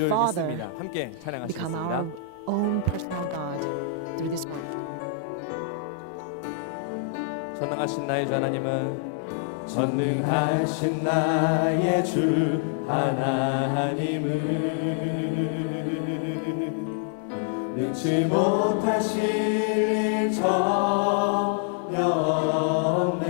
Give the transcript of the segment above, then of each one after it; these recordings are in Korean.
줄 Father 믿습니다. 함께 become 찬양하시겠습니다. our own personal God through this word. 전능하신 나의 주 하나님은 전능하신 나의 주 하나님은 능치 못하실 일 전혀 없네.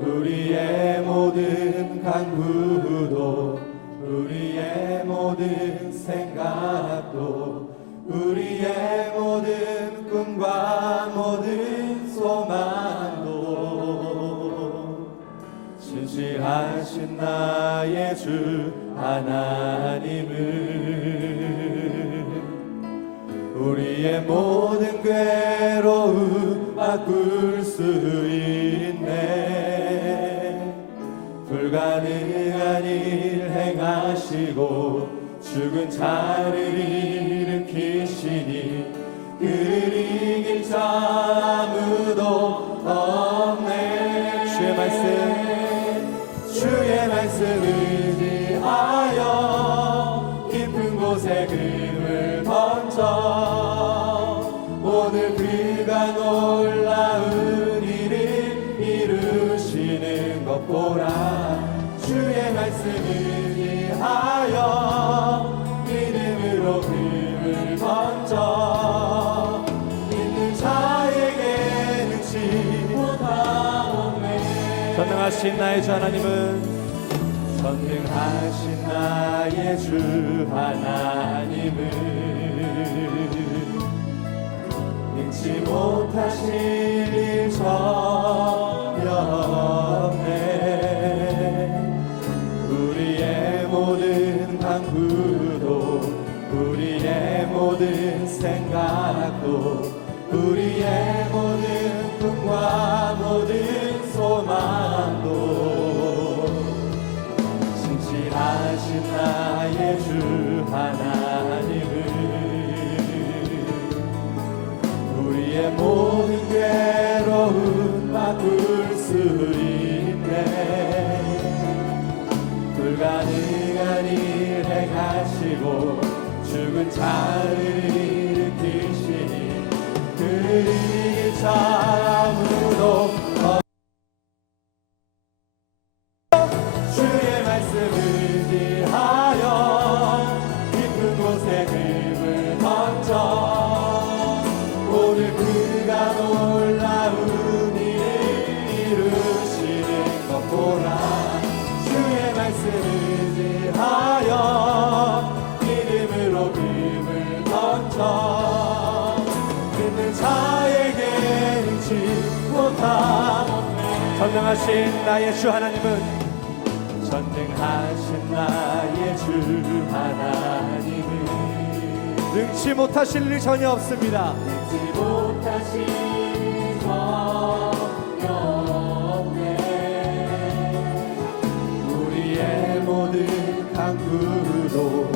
우리의 모든 간구도 우리의 모든 생각도 우리의 모든 꿈과 모든 소망도 신실하신 나의 주 하나님은 우리의 모든 괴로움 바꿀 수 있네. 불가능한 일 행하시고 죽은 자를 일으키시니 그를 이길 자 아무도 없네. 주의 말씀 의지하여 깊은 곳에 금을 던져 오늘 그가 놀라운 일을 이루시는 것 보라. 주의 말씀 의지하여 믿음으로 금을 던져 믿는 자에게 능치 못하오네. 전능하신 나의 주 하나님은 전능하신 나의 주 하나님은 능치 못하실 일 전혀 없네. 우리의 모든 간구도 우리의 모든 생각도 우리의 모든 꿈과 모든 소망도 신실하신 나의 주 하나님은 우리의 모든 괴로움 바꿀 수 있네. 불가능한 일 행하시고 죽은 자를 일으키시니 그를 이길 자 아무도 없네. 주의 말씀 의지하여 깊은 곳에 금을 던져 오늘 그가 놀라운 일을 이루시는 것 보라. 주의 말씀 의지하여 믿음으로 금을 던져 믿는 자에게 능치 못하오네. 전능하신 나의 주 하나님은 전능하신 나의 주 하나님은 능치 못하실 일 전혀 없습니다. 능치 못하실 일 전혀 없네. 우리의 모든 간구도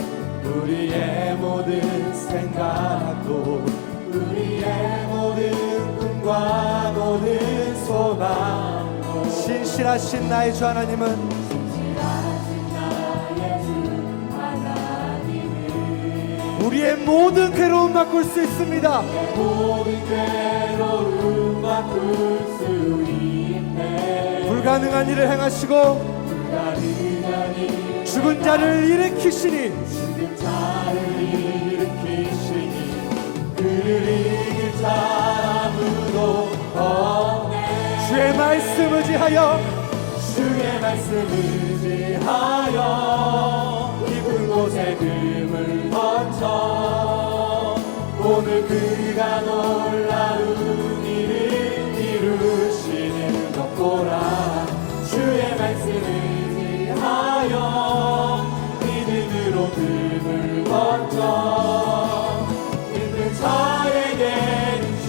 우리의 모든 생각도 우리의 모든 꿈과 모든 소망 신실하신 나의 주 하나님은 우리의 모든 괴로움 바꿀 수 있습니다. 모든 괴로움 바꿀 수 있네. 불가능한 일을 행하시고 죽은 자를 일으키시니 그를 이길 자 아무도 없네. 주의 말씀 의지하여 깊은 곳에 금을 던져 오늘 그가 놀라운 일을 이루시는 것 보라. 주의 말씀 의지하여 믿음으로 금을 던져 믿는 자에게 능치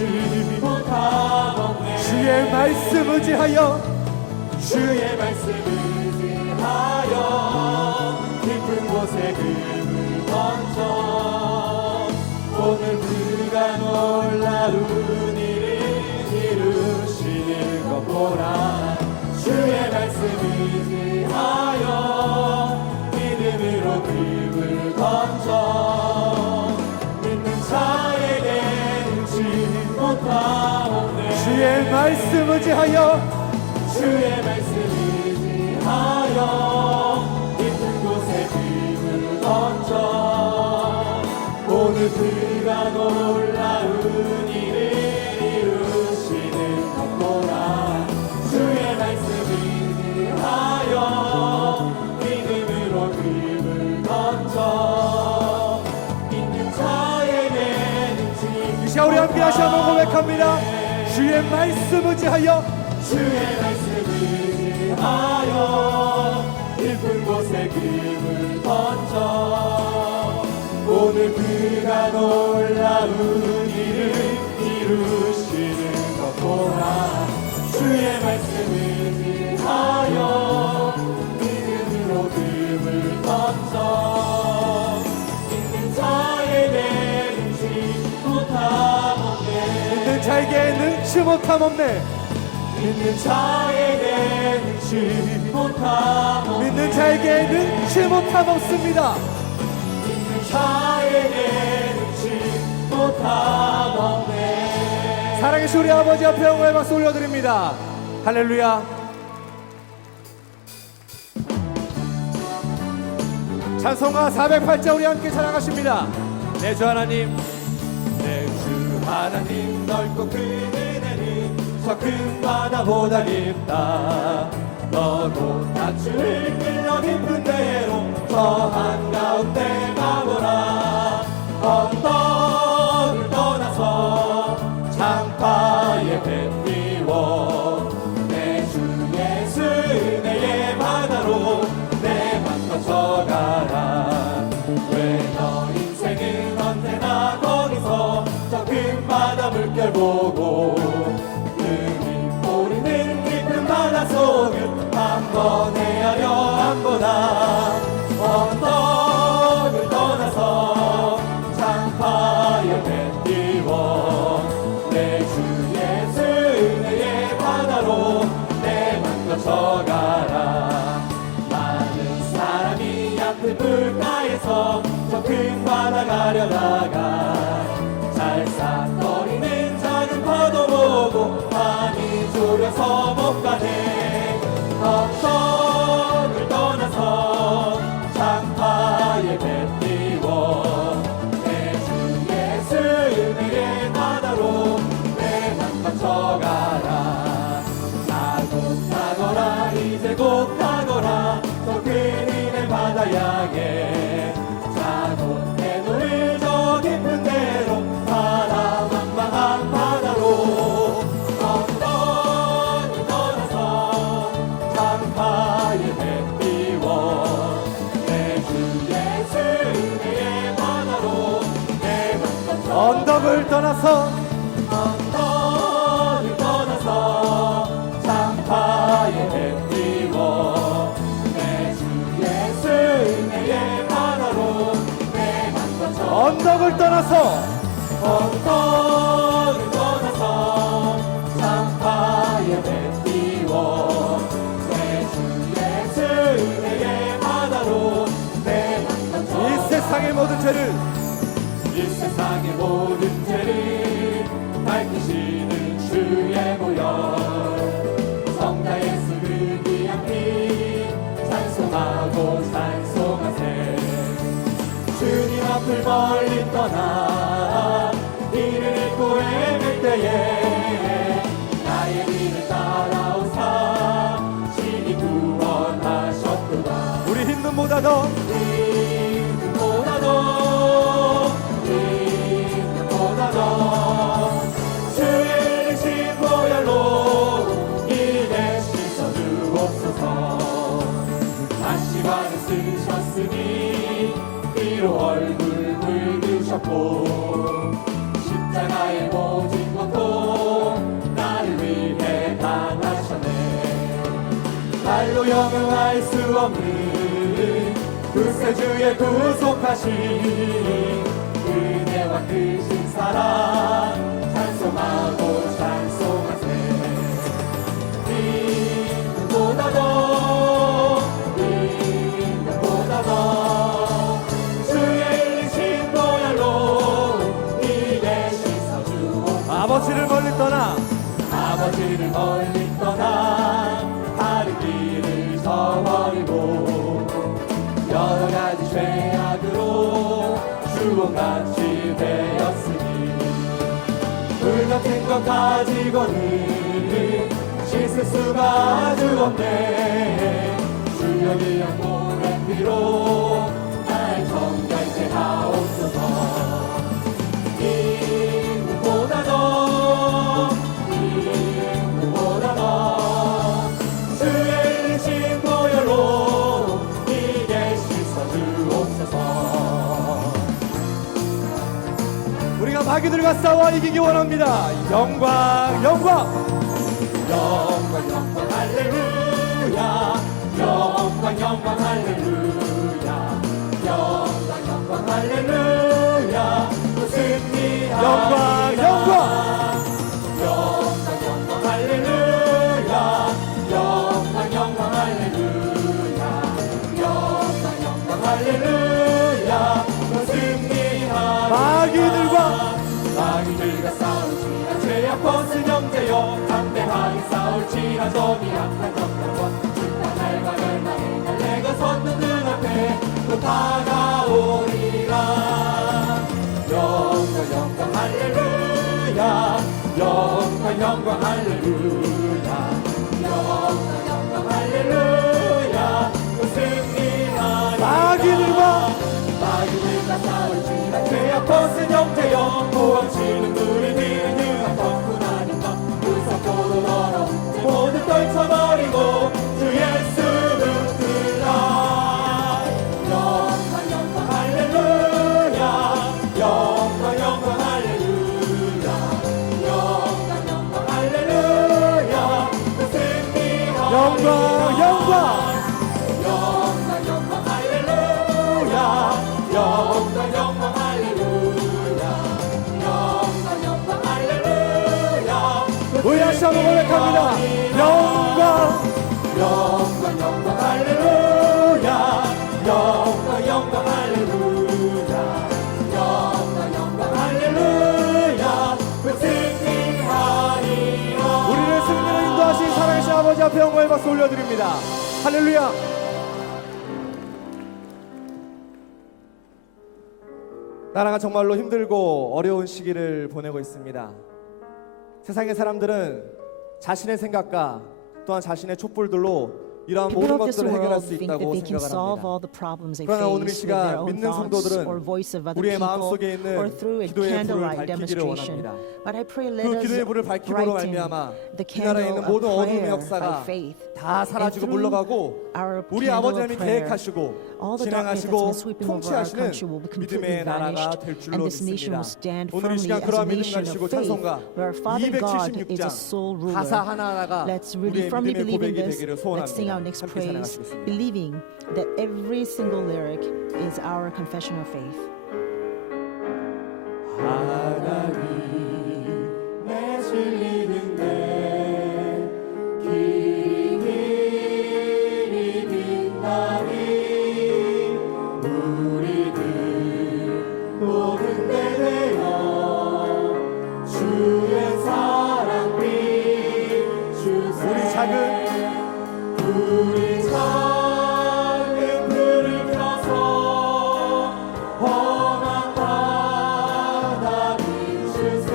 못하오네. 주의 말씀 의지하여 깊은 곳에 금을 던져 오늘 그가 놀라운 일을 이루시는 것 보라. 주의 말씀 의지하여 믿음으로 믿음으로 금을 던져 믿는 자에게 능치 못하옵네. 주의 말씀 의지하여 주의 말씀 의지하여 깊은 곳에 금을 던져 오늘 그가 놀라운 일을 이루시는 것보라. 주의 말씀 의지하여 믿음으로 금을 던져 믿는 자에게 능치. 이 시간 우리 함께 다시 한번 고백합니다. 주의 말씀 의지하여 주의 말씀 의지하여 깊은 곳에 금을 던져 오늘 그가 놀라운 일을 이루시는 것 보라. 주의 말씀 의지하여 믿음으로 금을 던져 믿는 자에게 능치 못하옵네. 믿는 자에게 능치 못함 없네. 믿는 자에게 능치 못함 믿는 자에게 능치 못함 없습니다. 믿는 자에게 능치 못함 없네. 사랑하신 우리 아버지 앞에 영광의 박수 올려드립니다. 할렐루야. 찬송가 408자 우리 함께 찬양하십니다. 내 주 하나님, 내 주 하나님 넓고 큰 은혜는 저 큰 바다보다 깊다. 너도 낮추를 끌려 깊은 데로 저 한가운데 가보라. 언덕을 떠나서 장파에 배 띄워 내 주 예수 은혜의 바다로 내 맘 던져가라. 왜 너 인생은 언제나 거기서 저 큰 바다 물결 보고 눈이 보이는 깊은 바다 속을 한번 헤아려 안 보다. 언덕을 떠나서 장파에 배 띄워 내 주 예수 은혜의 바다로 내 맘 던져가라. 많은 사람이 얕은 물가에서 저 큰 바다 가려다가 잘싹거리는 작은 파도 보고 마음이 졸여서 못 가네. 언덕을 떠나서 장파에 배 띄워 내 주 예수 은혜의 바다로 내 맘 던져가라. 가고 가거라 이제 곧 가거라 저 큰 은혜 바다 향해 자고 내놓을 저 깊은 데로 바다망망한 바다로. 언덕을 떠나서 장파에 배 띄워 내 주 예수 은혜의 바다로 내 맘 던져. 언덕을 떠나서 언덕을 떠나서 장파에 배 띄워 내 주 예수 은혜의 바다로 내 맘 던져. 언덕을 떠나서 언덕을 떠나서 장파에 배 띄워 내 주 예수 은혜의 바다로 내 맘 던져. 이 세상의 모든 죄를 이 세상의 모든 죄를 밝히시는 주의 보혈 성자 예수 그 귀한 피 찬송하고 찬송하세. 주님 앞을 멀리 떠나 이를 잃고 헤맬 때에 나의 길을 따라오사 신이 구원하셨도다. 우리 힘 눈보다도 주의 신 보혈로 이 대신 써주옵소서. 다시마를 쓰셨으니 피로 얼굴 붉으셨고 십자가의 모진 고통 나를 위해 당하셨네. 말로 영응할 수 없는 구세주의 구속하신 은혜와 크신 사랑 찬송하고 찬송하세. 믿음보다 더 여러 가지 죄악으로 주홍같이 되었으니 불같은 것 가지고는 씻을 수가 아주 없네. 주여 위한 몸의 피로 날 정결케 하옵소서. 인구보다 더 주의 이르신 보혈로 이게 씻어주옵소서. 우리가 마귀들과 싸워 이기기 원합니다. 영광 영광 영광 영광 할렐루야. 영광 영광 할렐루야. 영광 영광 할렐루야. 또 승리하리라. 영광 영광 영광 영광 할렐루야. 영광 영광 할렐루야. 영광 영광 할렐루야. 또 승리하리라. 마귀들과 싸울지라. 죄악 벗은 형제여 담대하게 싸울지라. 점이 약한 적과 불탄 날과 멸망에 내가 섰는 눈앞에 또 다가오리라. 영광 영광 할렐루야. 영광 영광 할렐루야. 영광 영광 할렐루야. 또 승리하리라. 마귀들과 싸울지라. 죄악 벗은 형제여 도망치는 우리들은 유한 덕분하니까 무섭고도 더러운 모두 떨쳐버리고 주 예수 붙들라. 영광 영광 할렐루야. 영광 영광 할렐루야. 영광 영광 할렐루야. 또 승리하리라. 영광 영광 영광 영광 할렐루야. 영광 영광 할렐루야. 영광 영광 할렐루야. 우리 다시 한번 고백합니다. 영광 영광 영광 할렐루야. 영광 영광 할렐루야. 영광 영광 할렐루야. 그 승리하리라. 우리를 승리로 인도하신 사랑하신 아버지 앞에 영광의 박수 올려드립니다. 할렐루야. 나라가 정말로 힘들고 어려운 시기를 보내고 있습니다. 세상의 사람들은 자신의 생각과 또한 자신의 촛불들로 이러한 People 모든 of this 것들을 해결할 world 수 think that 있다고 they can solve 생각을 all 합니다. the problems they 그러나 face 오늘 이 with 시간 their own 믿는 thoughts 성도들은 or voice of other 우리의 people 마음속에 or 있는 through a 기도의 불을 candlelight 밝히기를 demonstration. 원합니다. But I pray let 그 us 기도의 불을 밝힘으로 brighten 말미암아 the 이 나라에 있는 candle 모든 of 어둠의 prayer 역사가 by faith. 다 사라지고 And through 물러가고 our 우리 candle 아버지 of 하나님이 prayer, 계획하시고 all the darkness that's 진행하시고 been sweeping over our 통치하시는 country will be completely 믿음의 나라가 vanished, 될 줄로 and this nation 믿습니다. will stand 오늘 이 firmly 시간 as a 그러한 믿음 nation 가지시고 of faith, 찬송가 where our Father God is 276장 a sole ruler. 가사 하나하나가 Let's really 우리의 firmly 믿음의 believe in 고백이 this. 되기를 Let's sing our 소원합니다. next 함께 praise, 찬양하시겠습니다. believing that every single lyric is our confession of faith. 하나님 내 진리는데 길이 빛나니 우리들 모든 데 되어 주의 사랑 비추세. 우리 작은 불을 켜서 험한 바다 비추세.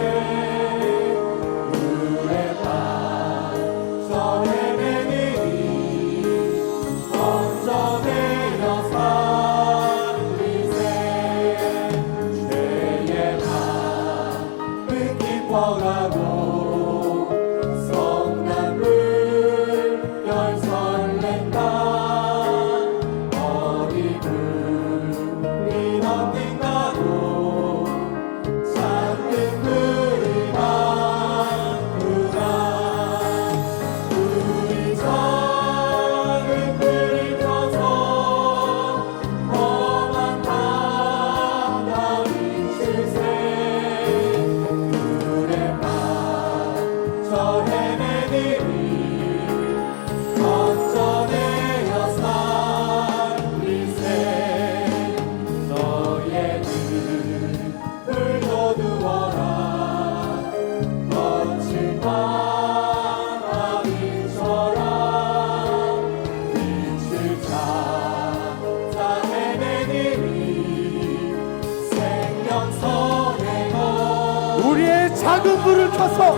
작은 불을 켜서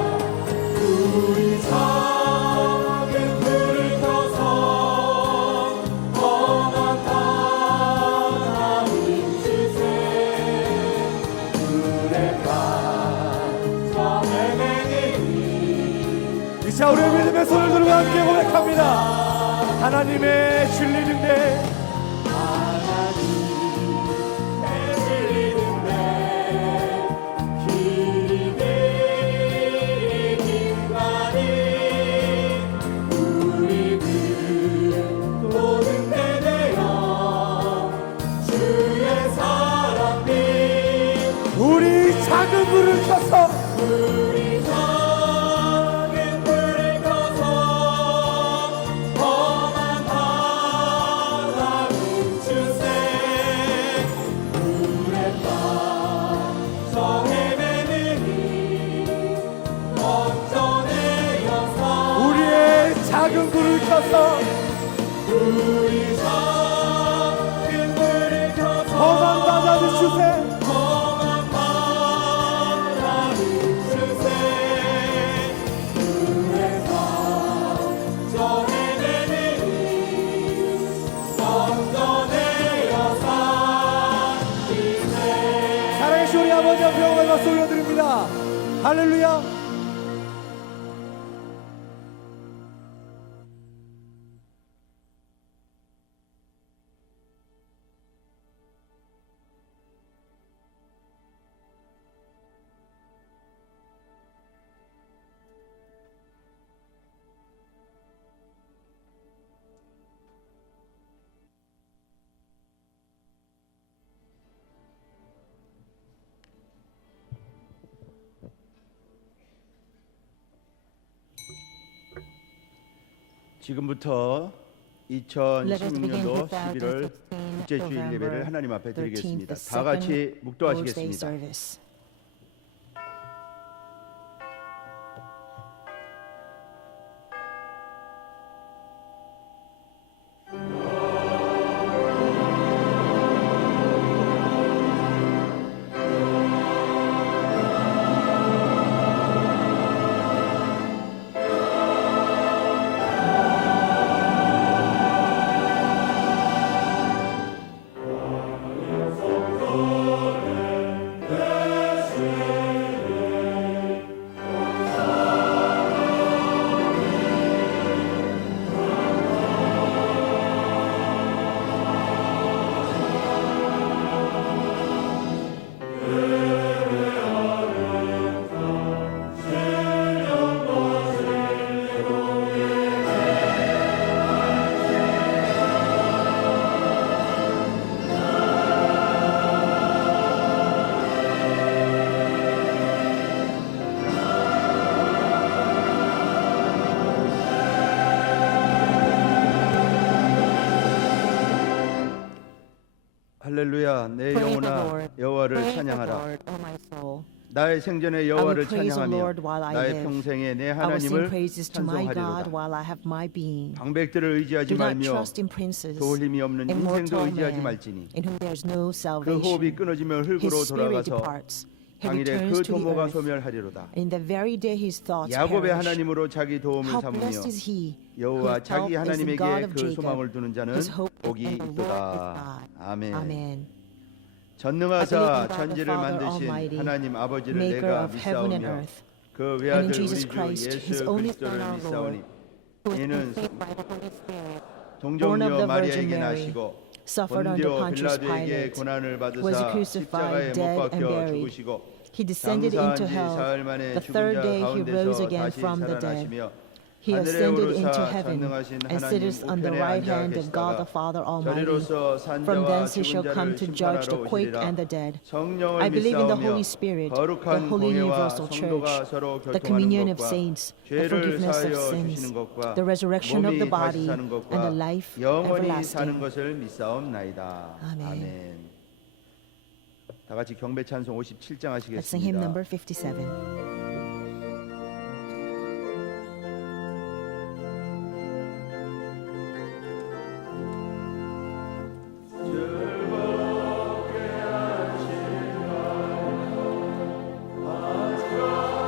우리 작은 불을 켜서 험한 바람을 주세 불에 빠져 헤매니 자, 우리의 믿음의 손을 들고 함께 고백합니다. 하나님의 진리는데 하나님의 진리는데 길이 길만이 우리들 모든 데 되어 주의 사랑이 우리 작은 불을 켜서 우리 작은 불을 켜서 험한 바람을 주세 불에 빠져 헤매느니 먼저 내어서 우리의 작은 불을 켜서 우리 작은 불을 켜서 험한 바다를 주세 험한 바람을 주세 불에 빠져 헤매느니 먼저 내어서 이세 사랑의 주 우리 아버지 앞에 영광을 박수 올려드립니다. 할렐루야. 지금부터 Let us begin 2016년도 2016 11월 국제 주일 예배를 November 하나님 앞에 13th, 드리겠습니다. the 다 같이 second Lord's Day 묵도하시겠습니다. service. 할렐루야. 내 Praise the 영혼아 Lord. 여호와를 Praise the 찬양하라. Lord, O my soul. 나의 생전에 여호와를 praise the 찬양하며 Lord while I 나의 live. 평생에 내 I will sing 하나님을 praises to my God 찬송하리로다. while I have my being. 방백들을 의지하지 Do not 말며 trust in princes, 도울 힘이 없는 인생도 immortal 의지하지 man, 말지니 in whom there is no 그 호흡이 salvation. 끊어지면 His 흙으로 spirit 돌아가서 departs. He 당일에 returns 그 to the 도모가 earth. 소멸하리로다. In the very day his thoughts 야곱의 perish. 하나님으로 자기 도움을 How 삼으며 blessed is he 여호와 whose 자기 help is the God 하나님에게 of 그 Jacob. 소망을 두는 자는 His hope is 복이 in the Lord 있도다. his God. 아멘. Amen. 전능하사 I believe in God the 천지를 Father 만드신 Almighty, 하나님 아버지를 maker 내가 of heaven and 믿사오며 earth, 그 and in 외아들 우리 Jesus 주 Christ, 예수 his only 그리스도를 Son, our 믿사오니 Lord, who was 이는 conceived by the Holy Spirit, born of 동정녀 the Virgin 마리아에게 Mary, 나시고 suffered under 본디오 Pontius 빌라도에게 Pilate, 고난을 was 받으사 crucified, 십자가에 못 dead, and 박혀 buried. 죽으시고 He descended 장사한 into 지 hell. 사흘 만에 The 죽은 third 자 day he rose 가운데서 again 다시 from the dead. 살아나시며 He 하늘에 ascended into 오르사 heaven 전능하신 and sitteth 하나님 on the 우편에 right 앉아 hand of God the 계시다가 Father Almighty. 저리로서 From 산자와 thence he shall 죽은 come 자를 to judge the 심판하러 quick 오시리라. and the dead. 성령을 I believe in the 믿사오며 Holy Spirit, the 거룩한 Holy 공예와 Universal 성도가 Church, 서로 the communion 교통하는 of 것과 saints, the 죄를 forgiveness of 사하여 sins, 주시는 것과 the resurrection of 몸이 the 다시 body, 사는 and 것과 the life 영원히 사는 everlasting. 것을 믿사옵나이다. 아멘. 아멘. 다 같이 경배 찬송 57장 Let's sing hymn 하시겠습니다. number 57. 즐겁게 하시라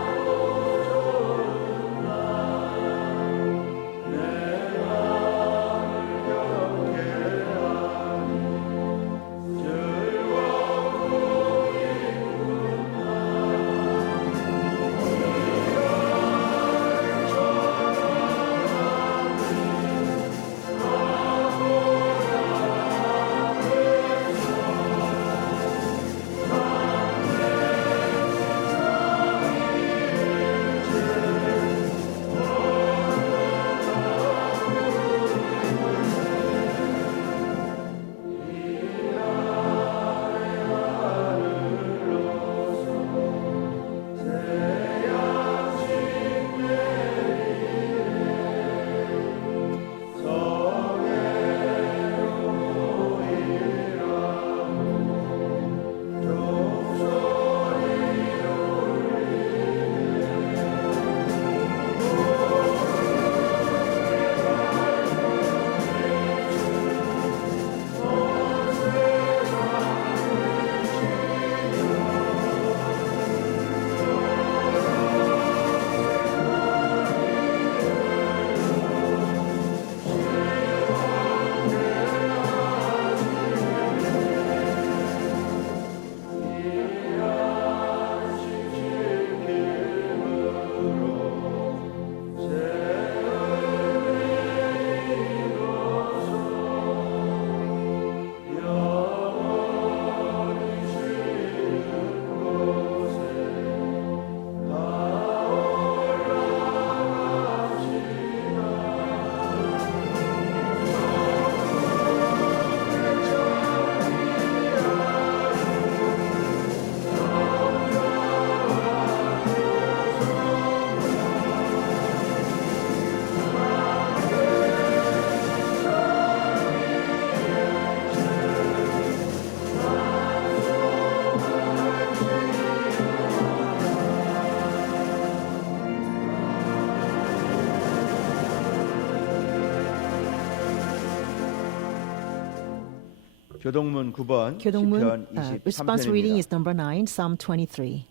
교동문 9번 교동문 시편 response reading 23편입니다. is number 9, Psalm 23.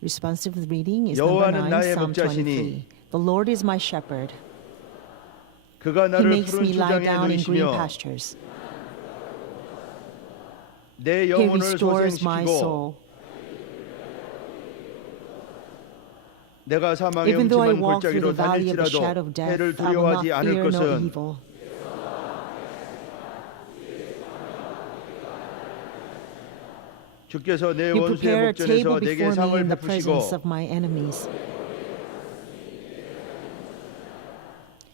Responsive reading is 여호와는 number 9, 나의 Psalm 목자시니 23. The Lord is my shepherd. 그가 He 나를 makes 푸른 me lie 초장에 down in green 누이시며 pastures. 내 He 영혼을 restores my 소생시키고 soul. 내가 사망의 Even though I 음침한 walk through 골짜기로 the valley of the shadow 다닐지라도 of death, 해를 I will not 두려워하지 않을 fear no 것은 evil. 주께서 내 You 원수의 prepare a 목전에서 table 내게 before me 상을 in the presence 베푸시고 of my enemies.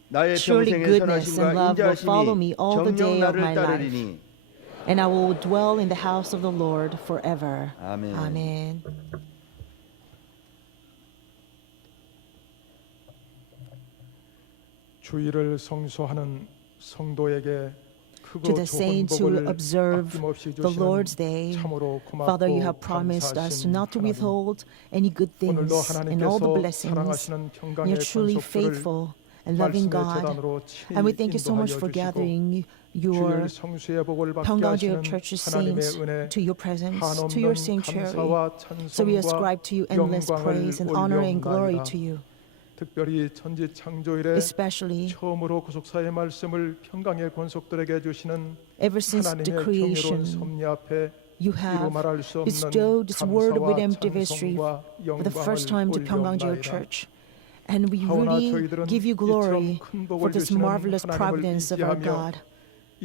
나의 Surely 평생의 goodness and 선하심과 love will follow me 인자하심이 all the 정녕 day of 나를 my life. 따르리니 And I will dwell in the house of the Lord forever. 아멘. Amen. 주일을 성수하는 성도에게 To 크고 the 좋은 saints who 복을 observe 아낌없이 the Lord's 주시는 day, 참으로 Father, you 고맙고 have promised us 감사하신 not to 하나님. withhold any good things 오늘도 and all the 하나님께서 blessings. 사랑하시는 And 평강의 you're truly 권속들을 faithful and loving 말씀의 God. 재단으로 And we 친히 thank you so much 인도하여 for 주시고 gathering your 주일 성수의 복을 받게 평강제의 하시는 church's 하나님의 saints 은혜 to your presence, to your 한없는 sanctuary. 감사와 So we 찬송과 ascribe to you endless 영광을 praise and honor and glory 올려옵나이다. to you, 특별히 천지 창조일에 especially 처음으로 구속사의 말씀을 평강의 권속들에게 주시는 ever since the 하나님의 creation. 경이로운 섭리 앞에 You 이루 have 말할 수 없는 bestowed this word of 감사와 redemptive history 찬송과 for the first time to 영광을 Pyeonggangjeo 올려옵나이다. Church. And we 하오나 really 저희들은 give you glory 이처럼 큰 for 복을 this 주시는 marvelous 하나님을 providence of our 의지하며 God.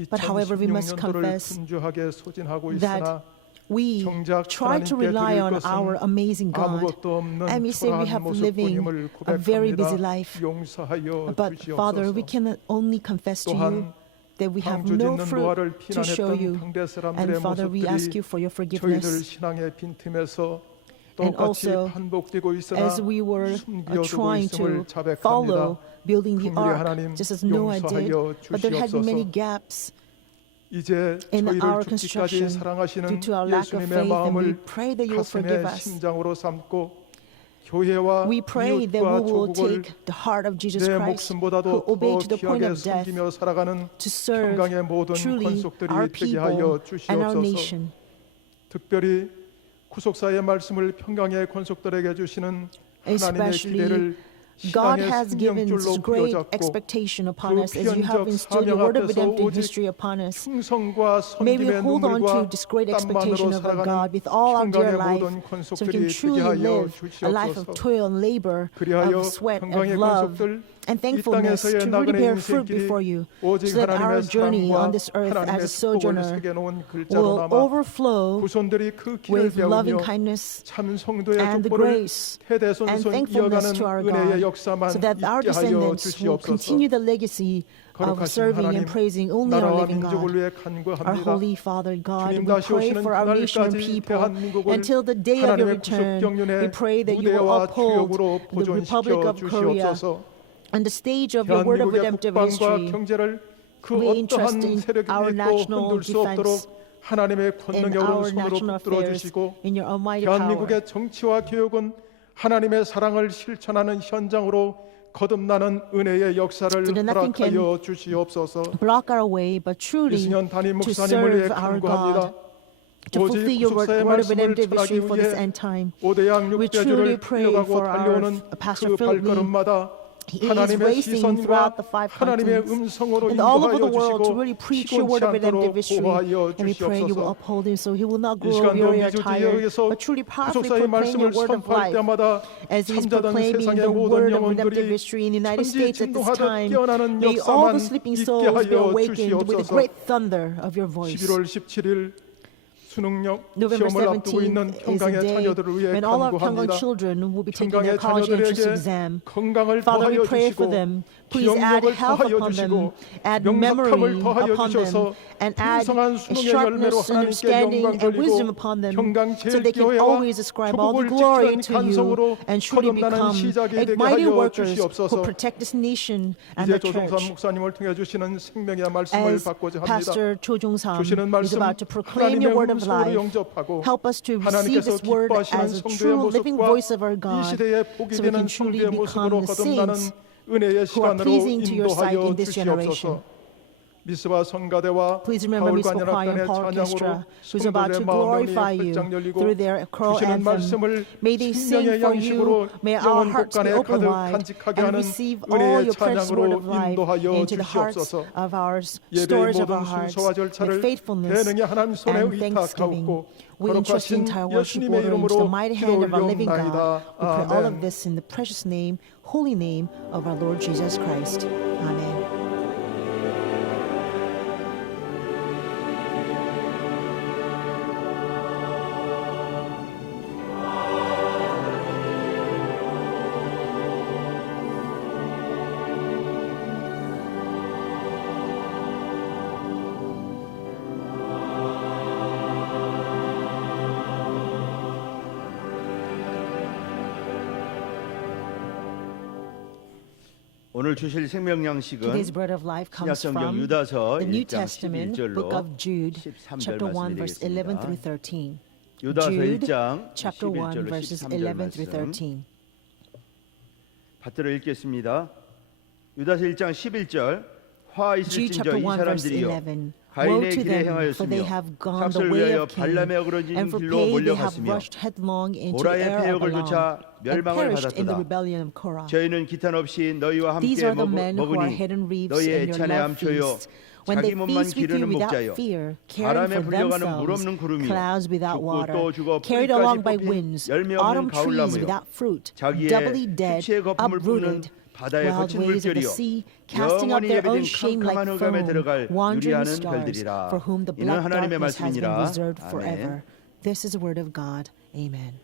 But however, we must 2016년도를 confess 분주하게 소진하고 that 있으나 we 정작 try to 하나님께 rely 드릴 on 것은 our amazing God. 아무것도 없는 And we say we 초라한 have living 모습뿐임을 a very busy 고백합니다. life. 용서하여 But Father, we 주시옵소서. can only confess to you 또한 that we have 방주 no 짓는 fruit 노아를 to show 비난했던 you. 당대 And 사람들의 Father, we ask you 모습들이 for your 저희들 forgiveness. 신앙의 빈틈에서 And 똑같이 also, 반복되고 있으나 as we were 숨겨두고 trying 있음을 to 자백합니다. follow building the 긍휼의 ark, 하나님 just as Noah did, 용서하여 but there had been many 주시옵소서. gaps 이제 in 저희를 our 죽기까지 construction due 사랑하시는 to our lack of 예수님의 faith, and we 마음을 pray that you will forgive 가슴의 us. 심장으로 삼고 교회와 We pray that we 이웃과 will 조국을 take the heart of Jesus 내 Christ, who 목숨보다도 obeyed 더 to the point 귀하게 of death, 섬기며 살아가는 to serve 평강의 모든 truly 권속들이 our 되게 people 하여 and our 주시옵소서. nation. 특별히 구속사의 말씀을 평강의 권속들에게 주시는 하나님의 Especially, 기대를 God 신앙의 has given this 생명줄로 great 부여잡고 expectation upon 그 us as you have 피언적 instilled your 사명 word of 앞에서 redemptive 오직 history upon us. 충성과 May we 섬김의 hold on to 눈물과 this great 땀만으로 expectation of our God 살아가는 with all our dear 평강의 life, 모든 so we 권속들이 can 되게 truly 하여 live a life of 주시옵소서. toil and labor, 그리하여 of sweat, of 평강의 love, 권속들 and 이 thankfulness 땅에서의 to really 나그네 bear fruit 인생길이 before you, 오직 so that our 하나님의 journey on 사랑과 this earth as 하나님의 a 축복을 sojourner 새겨놓은 글자로 will 남아 overflow 후손들이 그 길을 with loving 배우며 kindness 참 성도의 and the 족보를 grace and 대대손손 thankfulness 이어가는 to our 은혜의 God, 역사만 so that our 있게 하여 descendants will 주시옵소서. continue the legacy of 거룩하신 serving and 하나님, praising only our 나라와 living 민족을 God. 위해 Our 간구합니다. Holy Father God, 주님 we 다시 pray 오시는 for our nation and 그날까지 people 대한민국을 until the day of your 하나님의 구속 return. 경륜의 We pray that you will 무대와 uphold 주역으로 the Republic 보존시켜 of Korea 주시옵소서. and the stage of your word of 대한민국의 redemptive 국방과 history. 경제를 그 We entrust 어떠한 in 세력이 our 믿고 national 흔들 수 없도록 defense 하나님의 in 권능의 our 오른 손으로 national 붙들어 affairs 주시고 in your almighty power. 대한민국의 정치와 교육은 하나님의 사랑을 실천하는 현장으로 거듭나는 은혜의 역사를 So that nothing can 허락하여 주시옵소서. block our way, but truly 이승현 담임 to 목사님을 위해 serve our 간구합니다. God, to fulfill 오직 your word 구속사의 of 말씀을 redemptive 전하기 history for this 위해 end time. 오대양 We truly 6대주를 pray 이어가고 for our 달려오는 Pastor 그 Philip Lee. 발걸음마다 He is 하나님의 racing 시선과 throughout the five 하나님의 continents 음성으로 and all over the 인도하여 world to 주시고 really preach your 피곤치 word of redemptive 않도록 history. 보호하여 And we pray you will 주시옵소서. uphold him so he will not 이 grow 시간도 weary or 미주 tired, 지역에서 but truly powerfully 구속사의 proclaim 말씀을 your word of 선포할 life. 때마다 As he's 잠자던 proclaiming 세상의 the 모든 word of redemptive 영혼들이 history in the United States at this 천지진동하듯 time, 깨어나는 may all the 역사만 sleeping 있게 souls be 하여 awakened with the 주시옵소서. great thunder of your voice. 11월 17일 수능력 November 시험을 앞두고 17th 있는 is a 평강의 day 자녀들을 위해 when all our Pyongyang 간구합니다. children will be taking their 평강의 college entrance 자녀들에게 exam. 건강을 Father, we 더하여 pray for 주시고 them. Please add 기억력을 health 더하여 upon them, 주시고 add 명석함을 memory 더하여 upon 주셔서 them, and add 풍성한 수능의 열매로 sharpness and 하나님께 understanding 영광 and wisdom 돌리고 upon them, 평강 so they can 제일교회와 always ascribe all the 조국을 glory 지키는 to you 간성으로 and truly 거듭나는 become 시작이 되게 mighty 하여 workers who 주시옵소서. protect this nation and 이제 the 조종삼 church. 목사님을 통해 주시는 생명의 말씀을 As 받고자 합니다. Pastor Cho Jong-sam 주시는 is 말씀 about to proclaim your 하나님의 word of 음성으로 life, 영접하고 help us to receive 하나님께서 this word 기뻐하시는 as a 성도의 true living 모습과 voice of our 이 God, 시대에 복이 so we 되는 can truly 성도의 모습으로 become the 거듭나는 saints 은혜의 who are 시간으로 pleasing to your sight 인도하여 in this generation. 주시옵소서. 미스바 성가대와 Please remember 바울 Musical Choir 관현악단의 and Paul Orchestra, 찬양으로 who's about to 성도들의 마음이 glorify you 활짝 열리고 through their choral 주시는 anthem. 말씀을 May they sing 생명의 for 양식으로 you. May our 영혼 hearts be 곳간에 open 가득 wide 간직하게 and 하는 receive all 은혜의 your precious word 찬양으로 of life 인도하여 into the hearts 주시옵소서. of our 예배의 stores of our 모든 hearts 순서와 절차를 with faithfulness 대능히 하나님 손에 and thanksgiving. 의탁하옵고 We entrust the 거룩하신 entire worship 예수님의 order into the 이름으로 mighty 기도 hand of our living God. 올리옵나이다. We pray all of 아멘. this in the precious name, holy name of our Lord Jesus Christ. Amen. 오늘 주실 생명 양식은 Today's bread of life comes 신약성경 from 유다서 the New 1장 Testament, book 11절로 of Jude, 13절 chapter 1, verse 11 말씀드리겠습니다. through 13. 유다서 Jude, 1장 chapter 1, 11절로 verses 13절 11 through 말씀 13. 받들어 읽겠습니다. 유다서 1장 11절 화 Jude 있을진저 chapter 이 1, verse 사람들이여 11. Woe 가인의 to 길에 them, for 행하였으며 they have gone the 삭슬을 way 위하여 of Cain, 발람에 어그러진 and for 길로 pay they have 몰려갔으며 rushed headlong into the 고라의 error of 폐역을 Balaam, 쫓아 and 멸망을 perished in the 받았도다. rebellion of Korah. 저희는 기탄 없이 너희와 These 함께 are the men who are 먹으니 hidden reefs 너희 in your 애찬에 love 암초여 feast. When they 자기 몸만 feast with you 기르는 without 목자여 fear, caring 바람에 for 불려가는 물 themselves, 없는 구름이여 clouds without 죽고 water, 또 죽어 carried 뿌리까지 along by 뽑힌 winds, 열매 autumn 없는 trees 가을나무여 without fruit, 자기의 doubly dead, 수치의 거품을 뿜는 uprooted, 바다의 wild 거친 waves of the 물결이여 sea, casting up 영원히 their own 예배된 shame like 캄캄한 흑암에 foam, 들어갈 wandering 유리하는 stars, 별들이라. for whom the 이는 black 하나님의 darkness has been 말씀이니라. reserved 아멘. forever. This is the word of God. Amen.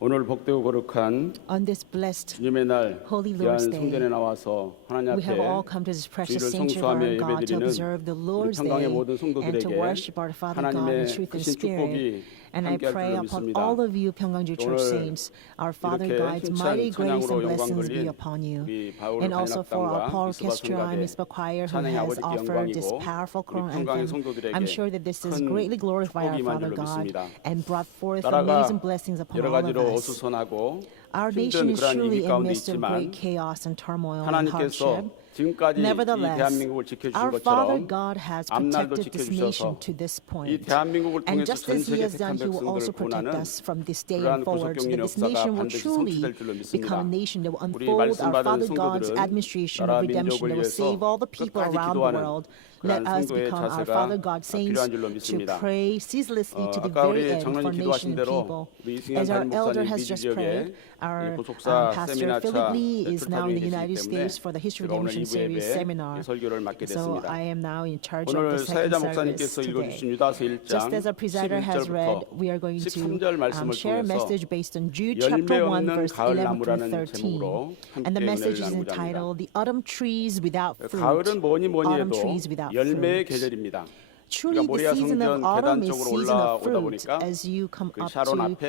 오늘 복되고 거룩한 On this blessed 주님의 날 Holy 귀한 Lord's Day, 성전에 나와서 하나님 we have all 앞에 come to this precious 주일을 sanctuary of 성수하며 our God to 예배드리는 observe the 우리 Lord's Day 평강의 모든 and to 성도들에게 worship our Father God in 하나님의 truth and 크신 spirit. 축복이 And I 함께할 pray 줄로 upon 믿습니다. all of you 평강주 Church 오늘 saints, our Father 이렇게 God's 힘찬 mighty grace 찬양으로 and 영광 blessings be 돌린 upon you. 우리 바울 And also for our 단합당과 Paul 미스바 Orchestra and 성가대 Mitzvah Choir who 찬양의 has 아버지께 offered this 영광이고 powerful 우리 choral 평강의 anthem. 성도들에게 I'm sure that this is 큰 greatly glorified our 축복이 Father 임한 줄로 God 믿습니다. and brought forth 나라가 amazing blessings upon 여러 all of 가지로 us. 어수선하고 Our nation 힘든 is 그러한 surely 위기 in 가운데 midst of 있지만 great chaos and turmoil and 하나님께서 hardship. 지금까지 이 Nevertheless, 대한민국을 지켜주신 our Father 것처럼 God has 앞날도 protected this nation 지켜주셔서 to this 이 point. 대한민국을 And 통해서 just 전 as He 세계 has done, 택한 He will also 백성들을 protect 구원하는 us from this day 그러한 and forward, so 구속경륜 that this 역사가 nation will 반드시 truly 성취될 줄로 믿습니다. become a nation that will 우리 unfold our 말씀받은 Father God's 성도들은 administration 나라 of redemption 민족을 that will 위해서 save all the people 끝까지 around the 기도하는 world. Let 그러한 us 성도의 become our 자세가 Father God saints 필요한 줄로 to 믿습니다. pray ceaselessly to the 아까 very 우리 end for 장로님 기도하신 nation and 대로 people. 우리 이승현 As our 담임 elder 목사님 has 미주 just 지역에 prayed, our 복사 Pastor 세미나차 Philip Lee is now in the 출타령에 United 계시기 States 때문에 for the History 제가 오늘 Redemption 2부 Series 예배에 seminar. 설교를 맡게 So 됐습니다. I am now in charge of 오늘 the second 사회자 service 목사님께서 today. 읽어주신 유다서 1장 Just as our presider has read, 11절부터 we are going to 13절 말씀을 share a 통해서 message based on Jude 열매 chapter 1 없는 verse 가을 11 나무라는 through 13. 제목으로 And the 함께 message 은혜를 is 나누고자 합니다. entitled The Autumn Trees Without Fruit. 가을은 뭐니 Autumn 해도 trees without 열매의 fruit. 계절입니다. Truly, the 모리아 season of 성전 autumn 계단 is 쪽으로 season of 올라오다 fruit. 보니까 As you come 그 up 샤론 to 앞에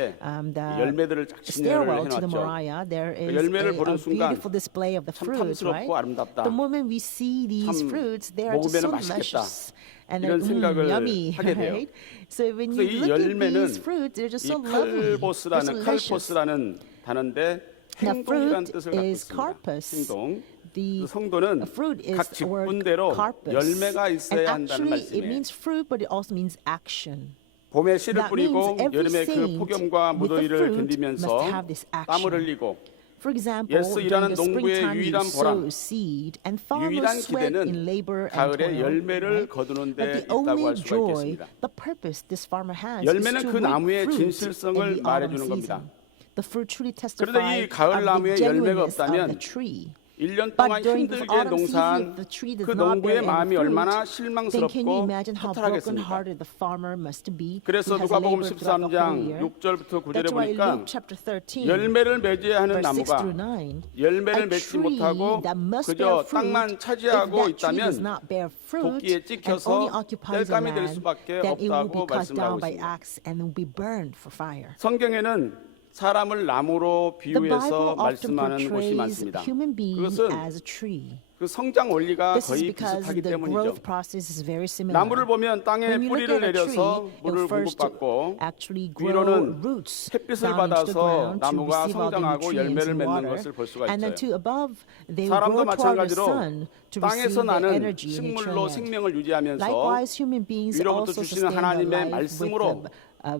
the 열매들을 쫙 진열을 stairwell to the 해놨죠. Moriah, there is 열매를 a 보는 순간 beautiful display of the 참 fruit, right? 탐스럽고 아름답다. The moment we see these 참 fruits, they are just so 먹으면 맛있겠다. delicious. And 이런 생각을 yummy, 하게 돼요. right? So when 그래서 you 이 look at 열매는 these fruits, they're just 이 so lovely. They're 칼보스라는 delicious. 칼포스라는 단어인데 The 행동이라는 fruit 뜻을 갖고 is 있습니다. carpus. 행동. The 그 성도는 fruit is 각 the word 직분대로 carpus. 열매가 And 있어야 한다는 actually, it 말씀이에요. means fruit, but it also means action. 봄에 씨를 That means 뿌리고 every 여름에 그 saint 폭염과 with the 무더위를 fruit 견디면서 must have this action. 땀을 흘리고 For example, 예스 일하는 during the 농부의 springtime, you 유일한 sow 보람, seed, and 유일한 farmers sweat in 기대는 labor and 가을에 toil. 열매를 Right? 거두는 But 데 the 있다고 only 할 수가 joy, 있겠습니다. the purpose this farmer has is 열매는 to 그 reap 나무의 fruit 진실성을 in the autumn 말해주는 겁니다. season. The fruit truly 그런데 이 testifies 가을 of the 나무에 열매가 genuineness of the 없다면 tree. 1년 But 동안 during the 힘들게 autumn season, 농사한 if the tree does 그 not 농부의 bear any 마음이 fruit, 얼마나 then can you 실망스럽고 imagine how 허탈하겠습니까? broken-hearted the farmer must be? 그래서 who has 누가복음 labored throughout the whole 13장 year? 6절부터 9절에 That's why 보니까 Luke chapter 13, 열매를 맺어야 하는 verse 6 나무가 through 9, 열매를 a 맺지 tree 못하고 that must 그저 bear fruit, 땅만 if 차지하고 that tree does 있다면 not bear fruit 도끼에 and 찍혀서 only occupies the 땔감이 될 land, 수밖에 then it will be 없다고 cut 말씀을 down 하고 by 있습니다. axe and will be burned for fire. 성경에는 사람을 나무로 The Bible 비유해서 often 말씀하는 곳이 portrays 많습니다. human beings 그것은 as a tree. 그 성장 원리가 This is 거의 because 비슷하기 the 때문이죠. growth process is very similar. 나무를 보면 땅에 When you look 뿌리를 at a 내려서 tree, it 물을 will first 공급받고 actually grow 위로는 roots 햇빛을 down into the 받아서 ground to 나무가 receive all the 성장하고 nutrients 열매를 and 맺는 water. 것을 볼 수가 And then 있어요. to above, they 사람도 grow toward the 마찬가지로 sun to receive 땅에서 the 나는 energy and 식물로 nutrient. 생명을 유지하면서 Likewise, human beings 위로부터 also 주시는 sustain their 하나님의 life with 말씀으로 the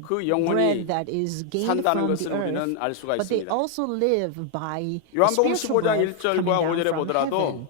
그 bread 영혼이 that is gained 산다는 from 것을 the earth, 우리는 알 수가 but they 있습니다. also live by the 요한복음 spiritual 15장 bread coming 1절과 down 5절에 from 보더라도 heaven.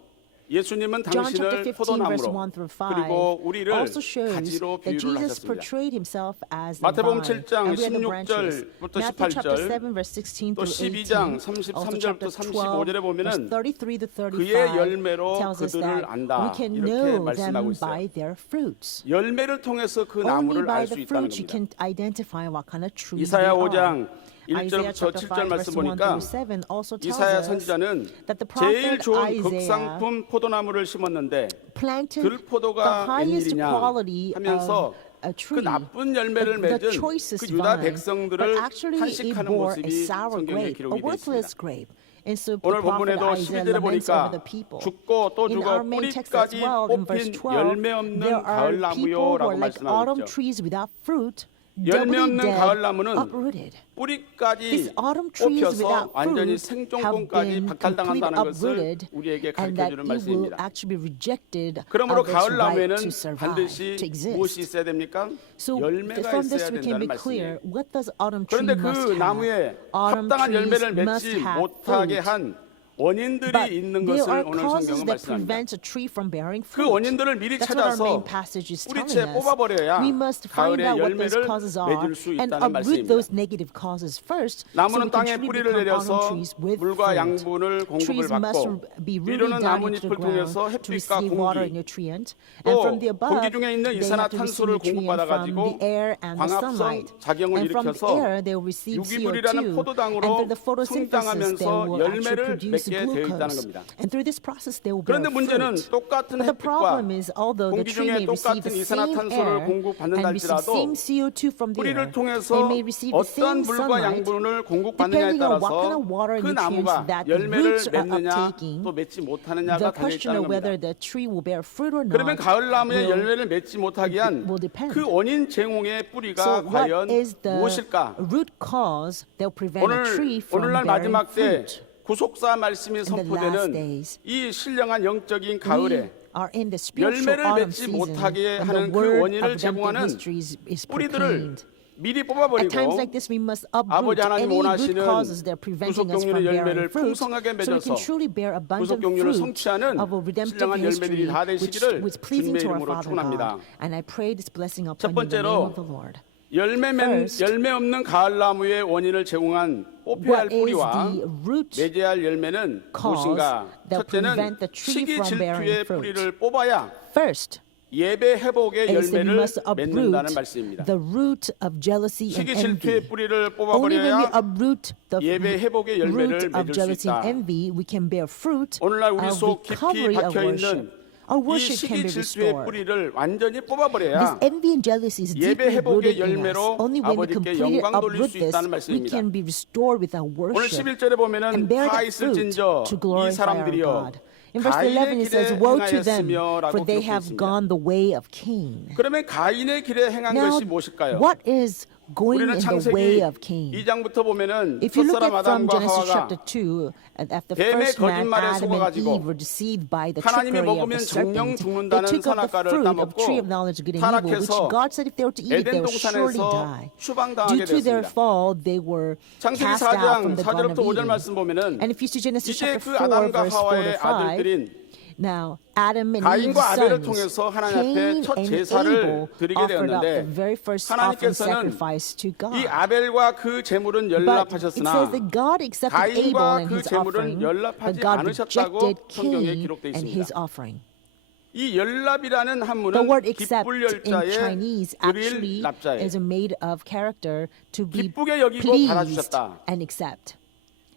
예수님은 John chapter 당신을 15 verse 포도나무로 1 through 5 그리고 우리를 also shows 가지로 that 비유를 Jesus 하셨습니다. portrayed himself as the 마태복음 vine, 7장 and we are the branches. 16절부터 Matthew chapter 18절, 7 verse 16 또 through 12장 18, 33절부터 also chapter 12 35절에 보면은 verse 33 to 35 그의 열매로 tells us 그들을 that 안다. we can 이렇게 know 말씀하고 them 있어요. by their fruits. 열매를 통해서 그 Only 나무를 by 알 수 the 있다는 fruits you 겁니다. can identify what kind of tree 이사야 they 5장 are. 1절부터 Isaiah chapter 7절 5 말씀 verse 1 보니까 through 7 also tells 이사야 us 선지자는 that the 제일 prophet 좋은 Isaiah 극상품 포도나무를 심었는데 planted 들포도가 the highest 웬일이냐 quality 하면서 of a 그 tree, 나쁜 열매를 the 맺은 choicest 그 유다 vine, but 백성들을 actually it 탄식하는 bore a 모습이 sour 성경에 grape, a 기록이 되어 worthless 있습니다. grape. And so the 오늘 prophet 본문에도 Isaiah 11절에 laments 보니까 over the people. 죽고 또 In 죽어 our main text as 뿌리까지 well, in verse 뽑힌 12, 열매 없는 there are 가을 people who 나무요라고 are like 말씀하고 autumn 있죠. trees without fruit, 열매 doubly 없는 dead, 가을 나무는 uprooted. These 뿌리까지 autumn trees 뽑혀서 without 완전히 fruit have 생존권까지 been completely 박탈당한다는 것을 uprooted, 우리에게 and that 가르쳐주는 it will 말씀입니다. actually be rejected 그러므로 of its 가을 right 나무에는 to survive, 반드시 to exist. 무엇이 있어야 됩니까? So 열매가 from this 있어야 we can 된다는 be clear. 말씀이에요. What does autumn tree 그런데 must 그 have? 나무에 Autumn 합당한 trees 열매를 must 맺지 have 못하게 fruit. 한 원인들이 But 있는 there 것을 are 오늘 causes 성경은 that 말씀합니다. prevent a tree from bearing 그 fruit. 원인들을 미리 That's what our 찾아서 main passage is 뿌리채 telling us. 뽑아버려야 We must find 가을에 out what those 열매를 causes are 맺을 수 and 있다는 uproot 말씀입니다. those negative causes first, so we 나무는 can 땅에 truly 뿌리를 become 내려서 autumn trees with 물과 fruit. 양분을 공급을 Trees must 받고 be 위로는 rooted down 나뭇잎을 into the 통해서 ground to 햇빛과 receive water 공기 and nutrient, 또 and from the above 공기 중에 있는 they 이산화 have to receive 탄소를 nutrient from 공급받아가지고 the air and the 광합성 sunlight, 작용을 and from the 일으켜서 air they will receive 유기물이라는 CO2, 포도당으로 and through the photosynthesis 성장하면서 they will actually 열매를 produce 맺게 되어 있다는 glucose, 겁니다. and through this process they will bear 그런데 문제는 fruit. 똑같은 But the 햇빛과 problem is, although the 공기 tree 중에 may receive 똑같은 the same 이산화탄소를 air and 공급받는다 receive 할지라도 same CO2 from the 뿌리를 air, 통해서 they may receive the 어떤 same 물과 sunlight. 양분을 공급받느냐에 Depending on what 따라서 kind of water 그 and nutrients 나무가 that the 열매를 roots are 맺느냐 uptaking, 또 맺지 못하느냐가 the 달려 question 있다는 of whether 겁니다. the tree will bear fruit or not 그러면 가을 나무에 will 열매를 맺지 못하게 한 will depend. 그 원인 제공의 뿌리가 So what 과연 is the 무엇일까? root cause that will prevent a tree from 오늘날 bearing 마지막 때 fruit? 구속사 말씀이 the last 선포되는 days, 이 신령한 영적인 We 가을에 are in the spiritual 열매를 autumn 맺지 season, 못하게 and the 하는 그 word 원인을 of redemptive 제공하는 history is 뿌리들을 proclaimed. 미리 At times 뽑아버리고 like this, we must uproot 아버지 하나님 any root 원하시는 causes that are preventing us from 구속경륜의 bearing 열매를 fruit, 풍성하게 so we 맺어서 can truly bear abundant 구속경륜을 fruit 성취하는 of a redemptive 신령한 열매들이 history, 다 which 되시기를 was pleasing 주님의 to our 이름으로 Father 축원합니다. God. And I pray this blessing 첫 upon you in the name 번째로 of the Lord. 열매 없는 가을 나무의 원인을 제공한 뽑혀야 할 What is 뿌리와 the root 맺어야 할 열매는 cause 무엇인가? that 첫째는 prevent the tree 시기 from bearing 질투의 fruit? 뿌리를 뽑아야 First, 예배 회복의 is that we 열매를 must 맺는다는 uproot 말씀입니다. the root of jealousy and 시기 envy. 질투의 뿌리를 Only when we 뽑아버려야 uproot the 예배 회복의 열매를 root of 맺을 수 jealousy and 있다. envy, we can bear fruit 오늘날 우리 of 속 깊이 recovery of 박혀 worship. 있는 Our 이 worship can 시기 be 질투의 restored. 뿌리를 완전히 This 뽑아버려야 envy and jealousy is 예배 deeply 회복의 rooted in us. 열매로 Only when we 아버지께 completely 영광 돌릴 uproot 수 this, 있다는 we 말씀입니다. can be restored with our 오늘 worship 11절에 보면은 and bear 다 that fruit 있을진저 to 이 glorify our 사람들이여 God. In verse 11 가인의 it says, 길에 "Woe to them, 행하였으며라고 for they 기록되어 have 있습니다. gone the way of Cain." 그러면 가인의 길에 행한 Now, 것이 무엇일까요? what is going 우리는 in the way 창세기 of Cain? 2장부터 보면은 If you look 첫사람 at from 아담과 Genesis 하와가 chapter 2, at the 뱀의 first man, 거짓말에 Adam and 속아가지고 Eve were deceived by the 하나님이 trickery of 먹으면 the 정령 serpent. They 죽는다는 took of the 선악과를 fruit of 따먹고 tree of knowledge of good and evil, which 타락해서 God said if they were to eat it, they 에덴 would surely 동산에서 die. 추방당하게 Due to their 됐습니다. fall, they were 창세기 cast out 4장 from the Garden 4절부터 of 5절 Eden. 말씀 보면은 And if you see Genesis 이제 chapter 그 4, 아담과 verse 4 to 하와의 5, 아들들인 now Adam and Eve's 가인과 아벨을 sons, 통해서 하나님 앞에 Cain 첫 and 제사를 Abel, 드리게 offered up the 되었는데 very first offering 하나님께서는 sacrifice to God. 이 아벨과 그 제물은 But it 연락하셨으나 says that God accepted Abel 가인과 and 그 his 제물은 offering, but 연락하지 God 않으셨다고 rejected 성경에 Cain 기록되어 and 있습니다. his offering. 이 열납이라는 The 한문은 word accept 기쁠 in 열자에 Chinese 을일 actually 납자에 is made of character to be 기쁘게 여기고 pleased 받아주셨다. and accept.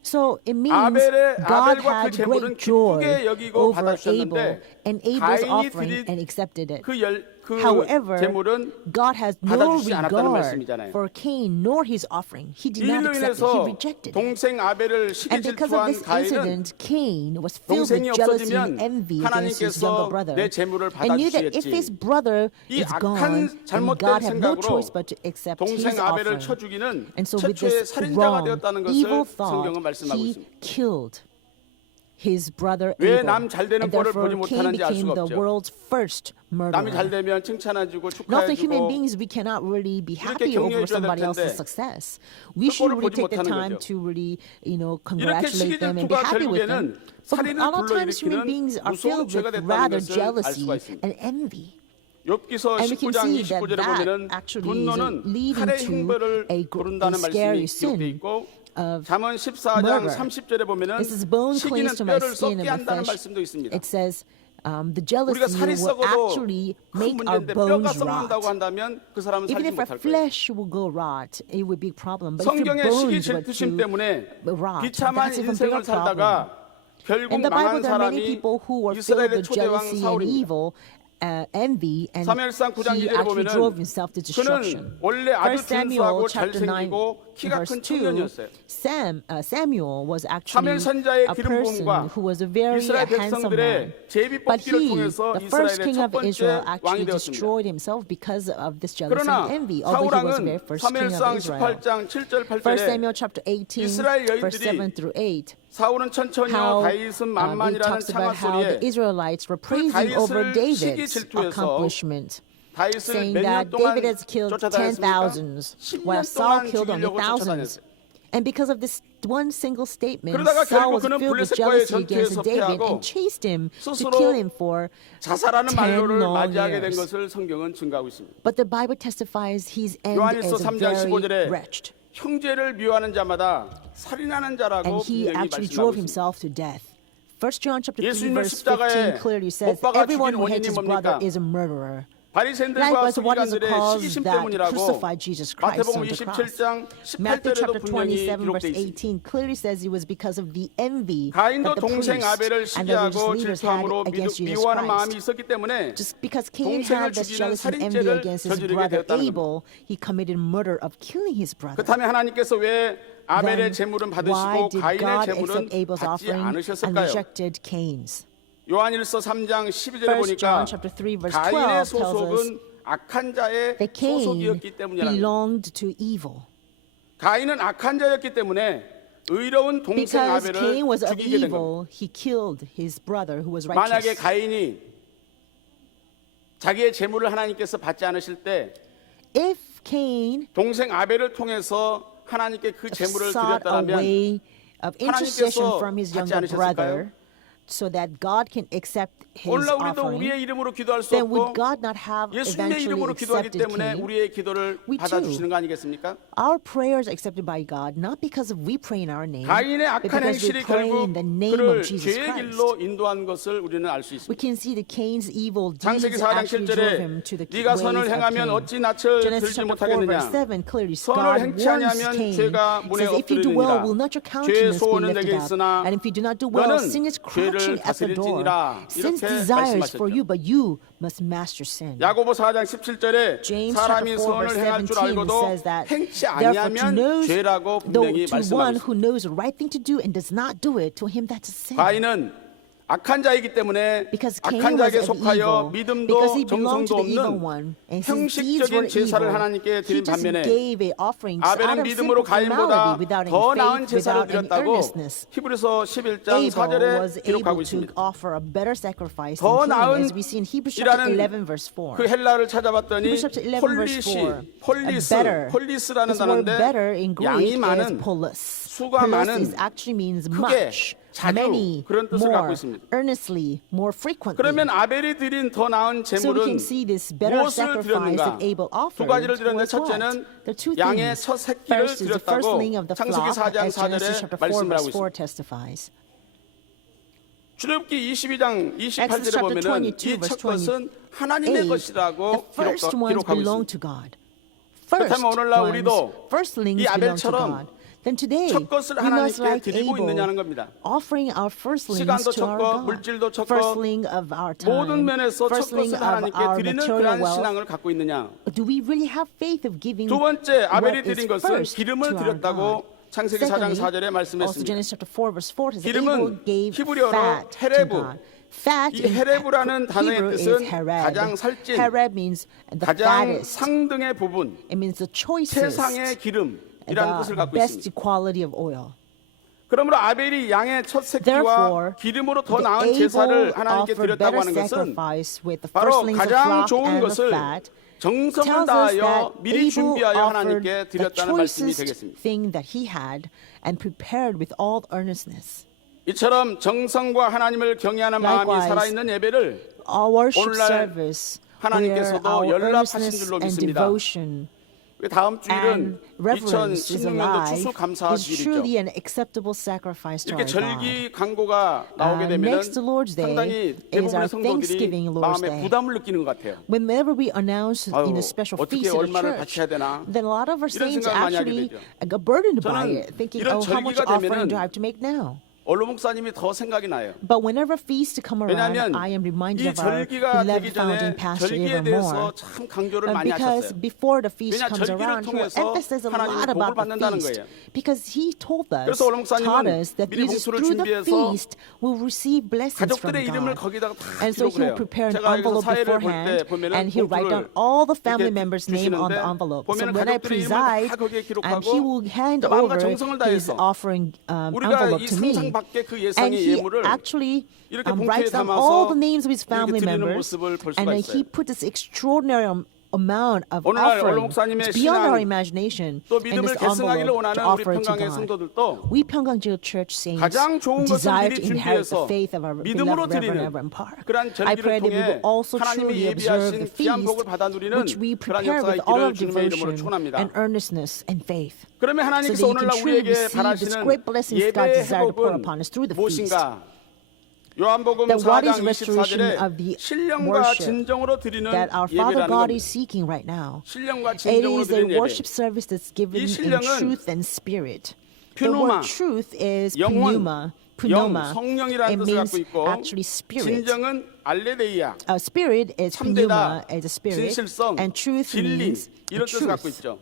So it means 아벨과 God 그 had 제물은 great joy 기쁘게 여기고 over 받아주셨는데 Abel and Abel's 가인이 offering 드린 and accepted it. 그 However, 제물은 God has no 받아주지 않았다는 regard 말씀이잖아요. for Cain nor his offering. He did not 이로 accept it. He 인해서 rejected it. 동생 아벨을 시기 And because of 질투한 this 가인은 incident, Cain was filled 동생이 with jealousy and 없어지면 envy against his younger 하나님께서 brother 내 제물을 and knew that if his 받아주시겠지. brother 이 is 악한 gone, then 잘못된 God had no 생각으로 choice but to accept his 동생 아벨을 offering. 쳐 죽이는 And so with 최초의 this 살인자가 wrong, 되었다는 evil 것을 thought, 성경은 말씀하고 he 있습니다. killed his brother 왜 Abel. 남 잘 되는 And 꼴을 therefore, 보지 Cain 못하는지 알 became 수가 the 없죠. world's first 남이 잘 murderer. 되면 칭찬해주고 Not the human 축하해주고 beings, we cannot really be 이렇게 happy over 격려해줘야 될 somebody else's 텐데 success. We 그 should 꼴을 really 보지 take the 못하는 time 거죠. to really, 이렇게 congratulate them and be 시기질투가 happy with them. 결국에는 But 살인을 a lot of times human 불러일으키는 beings are 무서운 filled 죄가 with 됐다는 rather 것을 알 jealousy 수가 있습니다. and envy. 욥기서 And we can 19장 see that 29절에 that 보면은 actually is 분노는 leading 칼의 to 행벌을 a 부른다는 scary 말씀이 기록되어 sin 있고 of 잠언 14장 murder. 30절에 보면은 This is bone 시기는 clings to my 뼈를 skin 썩게 and my 한다는 flesh. 말씀도 있습니다. It says the 우리가 jealousy 살이 will 썩어도 actually 큰 make our 문제인데 뼈가 bones 썩는다고 rot. 한다면 그 사람은 Even 살지 if our 못할 거예요. flesh will go rot, it would be a problem. But if your 성경의 시기 bones were 질투심 to 때문에 rot, 비참한 that's even 인생을 bigger problem. 살다가 결국 In the Bible, 망한 there are many 사람이 people who were filled 이스라엘의 with 초대왕 jealousy and 사울입니다. evil, envy, and 사무엘상 9장 he 2절에 actually 보면은 drove himself to destruction. 그는 원래 아주 1 Samuel 준수하고 chapter 9, 잘생기고 키가 verse 큰 2, 청년이었어요. Samuel was actually 사무엘 선자의 a 기름 person 부음과 who was a very 이스라엘 handsome man. 백성들의 제비 But 뽑기를 he, 통해서 the first 이스라엘의 king 첫 of 번째 Israel, 왕이 actually 되었습니다. destroyed himself because of this jealousy 그러나 and envy, although he was the very 사울왕은 first king of 사무엘상 Israel. 18장 7절 1 8절에 Samuel chapter 18, 이스라엘 verse 여인들이 7 through 8. 사울은 천천히요 How 다윗은 it 만만이라는 talks about how 창한 the 소리에 Israelites were praising 다윗을 over 시기 David's 질투해서 accomplishment, 다윗을 saying 몇 년 that 동안 David has killed 쫓아다녔습니까? 10,000s, while 10년 Saul 동안 killed only 죽이려고 thousands. 쫓아다녔어요. And because of this one single statement, 그러다가 Saul was 결국 그는 filled with 블레셋과의 jealousy against 전투에서 David 패하고 and chased him to 스스로 kill him for 자살하는 10 만료를 long 맞이하게 된 years. 것을 성경은 증가하고 있습니다. But the Bible testifies his end 요한일서 is 3장 very 15절에 wretched. 형제를 미워하는 자마다 살인하는 자라고 And he 분명히 actually 말씀하고 drove 있습니다. himself to death. 1 John chapter 3 예수님을 verse 십자가에 15 clearly says, 못 박아 everyone 죽인 who hates 원인이 his brother 뭡니까? is a murderer. 바리새인들과 Likewise, what is the 서기관들의 cause 시기심 that 때문이라고 crucified Jesus Christ 마태복음 on the cross? 27장 Matthew 18절에도 chapter 분명히 27 verse 기록되어 있습니다. 18 clearly says it was because of the envy 가인도 that the 동생 priests 아벨을 and the religious 시기하고 leaders had 질투함으로 against Jesus 미워하는 마음이 Christ. 있었기 때문에 Just because Cain 동생을 had this 죽이는 jealousy and envy 살인죄를 against his 저지르게 brother 되었다는 Abel, he committed murder of killing his brother. 그렇다면 하나님께서 왜 아벨의 Then 재물은 why 받으시고 did 가인의 God 재물은 accept Abel's 받지 offering and 않으셨을까요? rejected Cain's? 요한일서 3장 12절에 1 보니까 John chapter 3 verse 12 가인의 tells us 소속은 악한 자의 that Cain 소속이었기 때문이라는 거예요. belonged to evil. 가인은 악한 자였기 때문에 의로운 동생 Because 아벨을 Cain was of 죽이게 된 겁니다. evil, he killed his brother who was 만약에 righteous. 가인이 자기의 재물을 하나님께서 받지 않으실 때 If Cain 동생 아벨을 통해서 하나님께 그 재물을 sought a 드렸다면 way of intercession 하나님께서 from his 받지 younger 않으셨을까요? brother so that God can accept his 오늘날 우리도 offering, 우리의 이름으로 기도할 수 then 없고 would God not have 예수님의 eventually 이름으로 기도하기 accepted 때문에 Cain? 우리의 기도를 We 받아주시는 거 아니겠습니까? Our prayers are accepted by God not because of we pray in our name, 가인의 but 악한 because we 행실이 pray 결국 in the name 그를 of Jesus 죄의 Christ. 길로 인도한 것을 우리는 알 수 We 있습니다. can see that Cain's evil 창세기 deeds 4장 actually drove him 7절에 to the 네가 ways 선을 of 행하면 Cain. 어찌 낯을 Genesis 들지 chapter 4 못하겠느냐? verse 7 clearly 선을 God 행치 warns 아니하면 Cain, 죄가 문에 says, if you do well, will not your 죄의 countenance be 소원은 내게 lifted up? 있으나 And if you do not do well, 너는 sin is 죄를 crouching at the door. 다스릴지니라 Sin's 이렇게 desires for 말씀하셨죠. you, but you must master sin. 야고보 4장 17절에 James 사람이 chapter 4 선을 verse 행할 줄 17 알고도 says that 행치 therefore to 아니하면 knows 죄라고 분명히 to one 말씀하고 who knows the right thing to do and does not do it, to him that's a sin. 가인은 악한 자이기 때문에 Because Cain 악한 was 자에게 of 속하여 evil, 믿음도 because he belonged 정성도 to the evil 없는 one, and his deeds 형식적인 were 제사를 evil. 하나님께 He 드린 just 반면에 gave a offering out 아벨은 of 믿음으로 simple 가인보다 formality, without any 더 나은 faith, 제사를 without any 드렸다고 earnestness. 히브리서 11장 Abel 4절에 was 기록하고 able to 있습니다. offer a better sacrifice 더 than Cain, 나은 as we see in Hebrews chapter 이라는 11 verse 4. 그 헬라를 찾아봤더니 Hebrews chapter 11 verse 4. 폴리스라는 This word 단어인데 better in 양이 Greek is 많은 polis. 수가 Polis 많은 is actually means 크게 much, 자주 many, 그런 뜻을 갖고 more, 있습니다. earnestly, more frequently. 그러면 아벨이 드린 더 나은 So we 제물은 can see this better 무엇을 sacrifice 드렸는가? that Abel 두 offered 가지를 드렸는데 was what? 첫째는 There are two 양의 things. 첫 새끼를 First is the firstling 드렸다고 of the 창세기 flock, 4장 as Genesis 4절에 chapter 4 말씀을 verse 하고 4 있습니다. testifies. 출애굽기 22장 28절에 chapter 보면은 22 이 첫 verse 것은 하나님의 8, 것이라고 the first ones 기록하고 belong 있습니다. to God. First 그렇다면 오늘날 ones, 우리도 firstlings 이 belong to 아벨처럼 God. Then today, 첫 것을 we must 하나님께 like 드리고 Abel, 있느냐는 겁니다. offering our firstlings 시간도 to our 쳤고 God. 물질도 쳤고 Firstling of our 모든 time, 면에서 첫 firstling 것을 of 하나님께 our 드리는 material 그러한 wealth. 신앙을 갖고 있느냐? Do we really have faith of giving 두 번째 아벨이 what is 드린 것은 first 기름을 to our 드렸다고 God? 창세기 4장 Secondly, 4절에 also 말씀했습니다. Genesis chapter 4 verse 4 says that 기름은 Abel gave 히브리어로 fat to 헤레브. God. Fat 이 in 헤레브라는 단어의 Hebrew is 뜻은 hereb. 가장 살찐, Hereb means the 가장 fattest. 상등의 부분, It means the choicest, 세상의 기름이라는 뜻을 the 갖고 best 있습니다. quality of oil. 그러므로 아벨이 양의 첫 Therefore, 새끼와 기름으로 더 the 나은 Abel 제사를 하나님께 offered 드렸다고 better 하는 것은 sacrifice with the 바로 firstlings of 가장 flock 좋은 and the 것을 fat. 정성을 tells us 다하여 that 미리 Abel 준비하여 offered 하나님께 the 드렸다는 말씀이 choicest 되겠습니다. thing that he had and prepared with all earnestness. 이처럼 정성과 하나님을 경외하는 마음이 Likewise, 살아있는 예배를 Our worship 오늘날 service, where 하나님께서도 our 연락하신 earnestness 줄로 and 믿습니다. devotion 다음 주일은 and reverence is 2016년도 alive 추수 감사 is 주일이죠. truly an acceptable sacrifice to 이렇게 our God. 절기 광고가 나오게 되면 next to Lord's Day 상당히 is our 대부분의 성도들이 Thanksgiving Lord's 마음에 Day. 부담을 느끼는 것 같아요. Whenever we announce 아유, in a special 어떻게 feast of the 얼마를 church, 바쳐야 되나? then a lot of our 이런 saints 생각을 많이 하게 actually 되죠. are burdened by 저는 it, thinking, 이런 how much 절기가 offering 되면은 do I have to make now? 원로 목사님이 더 생각이 나요. But whenever feasts come around, 왜냐하면 I am 이 reminded of our 절기가 beloved 되기 founding 전에 pastor 절기에 even 대해서 more. 참 강조를 많이 Because 하셨어요. before the feast 왜냐, comes 절기를 around, he will 통해서 emphasize a 하나님의 lot 복을 about the 받는다는 feast. 거예요. Because he told us, 그래서 원로 목사님은 taught us that 미리 Jesus, 봉투를 through the 준비해서 feast, will receive blessings from 가족들의 이름을 God. 거기다가 다 And so 기록을 해요. he will prepare an 제가 여기서 envelope 사회를 볼 때 beforehand, 보면은 and he'll write down 봉투를 all the family 이렇게 members' name on the 주시는데 envelope. So 보면은 when I 가족들의 이름을 preside, 다 거기에 and 기록하고 he will hand 마음과 over 정성을 his 다해서 offering 우리가 envelope 이 to me. 상상 밖의 그 And 예상의 he 예물을 actually 이렇게 봉투에 writes down 담아서 all the names of his family 이렇게 드리는 members, 모습을 볼 수가 and then he 있어요. put this extraordinary amount of 오늘날 offering. 원로 목사님의 It's beyond our 신앙, imagination 또 and 믿음을 this 계승하기를 envelope to 원하는 우리 offer to 평강의 God. 성도들도 We Pyeonggang Church saints 가장 좋은 것을 desire 미리 to inherit the 준비해서 faith of our 믿음으로 beloved Reverend 드리는 Reverend Park. 그러한 I pray 절기를 that we will 통해 also 하나님이 truly observe the 예비하신 귀한 복을 feast 받아 누리는 which we 그러한 prepare 역사가 with all 있기를 of 주님의 이름으로 devotion 축원합니다. and earnestness and faith. 그러면 So 하나님께서 that you can 오늘날 truly 우리에게 receive this 바라시는 great blessings God 예배의 desires to pour 회복은 upon us through the feast. 무엇인가? 요한복음 That what is 4장 restoration 24절에 of the 신령과 worship 진정으로 드리는 that our Father 예배라는 God 겁니다. is seeking right now? 신령과 It 진정으로 is a 드리는 예배. worship service that's given 이 in 신령은 truth and spirit. The pneuma, word truth is 영혼, pneuma. 영, Pneuma. 성령이라는 It 뜻을 means 갖고 있고 actually spirit. 진정은 알레데이아, Spirit is pneuma, 참되다, is a spirit, 진실성, and truth 진리 means 이런 뜻을 갖고 truth. 있죠.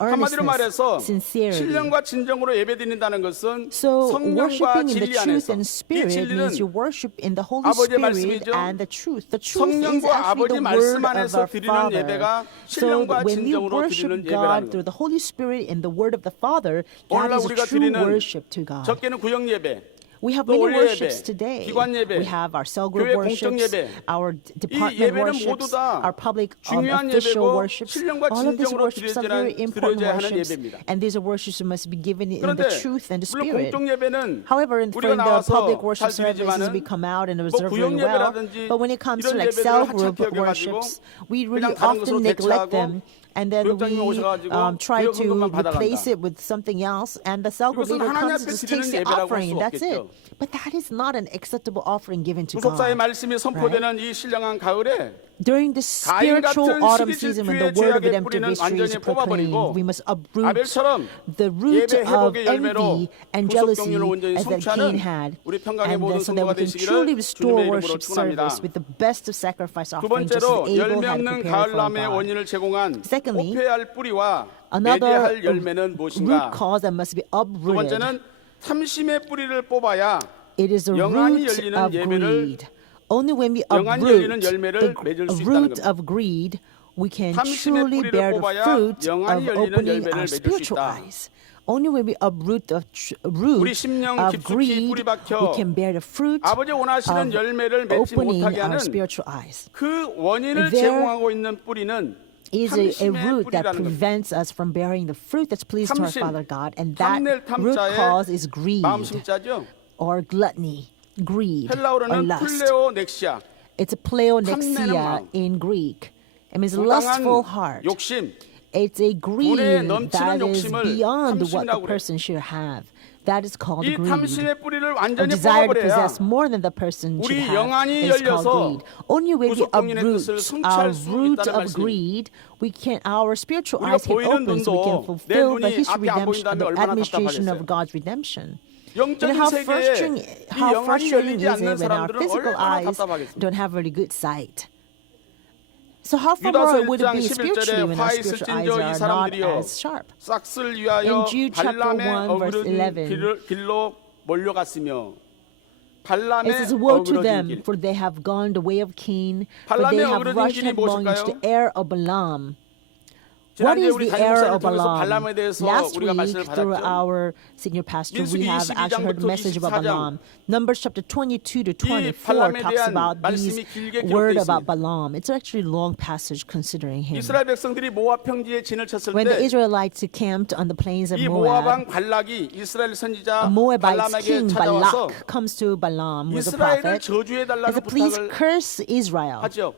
한마디로 말해서 sincerity. 신령과 진정으로 예배드린다는 것은 So 성령과 worshiping in the 진리 truth 안에서 and 이 spirit means you 진리는 worship in the Holy 아버지의 Spirit 말씀이죠. and the truth. The truth is 성령과 actually 아버지 the 말씀 word of 안에서 our 드리는 Father. 예배가 So 신령과 when we 진정으로 worship 드리는 God 예배라는 through 거예요. the Holy Spirit in the word of the Father, that 오늘날 is 우리가 true 드리는 worship to God. 적게는 구역 예배, We have 또 many 올려 worships 예배, today. 기관 예배, We have our cell group 교회 공적 worships, 예배. our 이 department 예배는 모두 worships, 다 our public 중요한 official 예배고 worships. 신령과 All of these 진정으로 worships are very important 드려져야 하는 worships, 예배입니다. and these are worships that must be given in 그런데 the truth and the 물론 spirit. 공적 예배는 However, in 우리가 the 나와서 public worship 잘 services, we 드리지만은 come out and 뭐 observe 구역 very well. 예배라든지 But when it comes to 이런 like 예배들을 cell 하찮게 group 여겨가지고 worships, we really 그냥 다른 것으로 often neglect 대체하고 them. And then 구역장님이 we 오셔가지고 try 구역 to 헌금만 replace 받아간다. it with something else, and the cell group 이것은 leader 하나님 comes 앞에 and just 드리는 takes the 예배라고 할 offering. 수 That's it. 없겠죠. But that is not an acceptable offering given to 구속사의 God. 말씀이 선포되는 이 신령한 가을에 During the 가인 같은 spiritual autumn 시기 season when 질투의 the word of 죄악의 redemptive 뿌리는 history is 완전히 뽑아버리고 proclaimed, we must uproot 아벨처럼 the root 예배 of 회복의 열매로 envy and 구속 jealousy 경륜을 온전히 as that 성취하는 Cain had, 우리 평강의 and 모든 so that we 성도가 can truly 되시기를 restore 주님의 이름으로 worship 축원합니다. service with the best of sacrifice 두 offering, just as 번째로 Abel 열매 had 없는 prepared for 가을나무의 God. 원인을 제공한 Secondly, 뽑혀야 할 뿌리와 Another 맺어야 할 열매는 root 무엇인가? cause that must be 두 uprooted. 번째는 탐심의 뿌리를 뽑아야 It is the 영안이 root 열리는 of 예배를 greed. Only when we 영안이 uproot 열리는 열매를 the 맺을 수 있다는 root 겁니다. of greed, we can 탐심의 truly 뿌리를 bear the 뽑아야 fruit 영안이 of 열리는 opening 열매를 our 맺을 수 spiritual 있다. eyes. Only when we uproot the 우리 root 심령 of 깊숙이 greed, 뿌리 박혀 we can bear the fruit 아버지 원하시는 of 열매를 맺지 opening 못하게 our 하는 spiritual eyes. 그 원인을 There 제공하고 있는 뿌리는 Is a 탐심의 root that 뿌리라는 겁니다. prevents us from bearing the fruit that's pleased to our 탐심, Father God, and that 탐낼 root 탐자의 cause is greed 마음 심자죠. or gluttony, greed or 헬라어로는 lust. 플레오넥시아, It's a 탐내는 pleonexia 마음. in Greek. It means 부당한 lustful heart. 욕심, It's a greed 불에 넘치는 that is 욕심을 beyond what the 탐심이라고 그래요. person should have. That is called 이 greed. 탐심의 뿌리를 A 완전히 desire to 뽑아버려야 possess more than the person should 우리 have 영안이 is called 열려서 greed. Only when we 구속 경륜의 uproot 뜻을 our 성취할 수 root 있다는 of 말씀입니다. greed, our spiritual 우리가 eyes can 보이는 open so we can 눈도 내 fulfill the 눈이 history 앞이 안 redemption, 보인다면 the 얼마나 administration of 답답하겠어요. God's redemption. 영적인 how 세계에 frustrating, 이 how 영안이 frustrating 열리지 is 않는 it when our 사람들은 physical 얼마나 eyes 답답하겠습니까? don't have really good sight? So how far 유다서 more would it 1장 be spiritually 11절에 when our 화 있을 spiritual eyes 진저 이 are not 사람들이여 as sharp? 싹을 위하여 In Jude chapter 발람의 1, verse 어그러진 11, 길로 몰려갔으며 It 발람의 says, woe to 어그러진 them, 길. for they have gone the way of Cain, for 발람의 they have 어그러진 rushed 길이 headlong into the 무엇일까요? error of Balaam. What 지난주에 is 우리 the 담임 error 목사를 of 통해서 Balaam? 발람에 대해서 Last 우리가 week, 말씀을 through 받았죠. our senior pastor, we 민수기 have actually heard a 22장부터 message about 24장. Balaam. Numbers chapter 22 to 24 발람에 talks 대한 about 말씀이 these 길게 word 기록되어 about 있습니다. Balaam. It's actually a long passage considering him. 이스라엘 백성들이 모압 평지에 진을 쳤을 When the 때 Israelites camped on the plains of 이 Moab, 모압 왕 발락이 이스라엘 선지자 Moabite 발람에게 king 찾아와서 Balak comes to Balaam with a 이스라엘을 prophet. 저주해달라는 He said, please 부탁을 curse Israel. 하죠.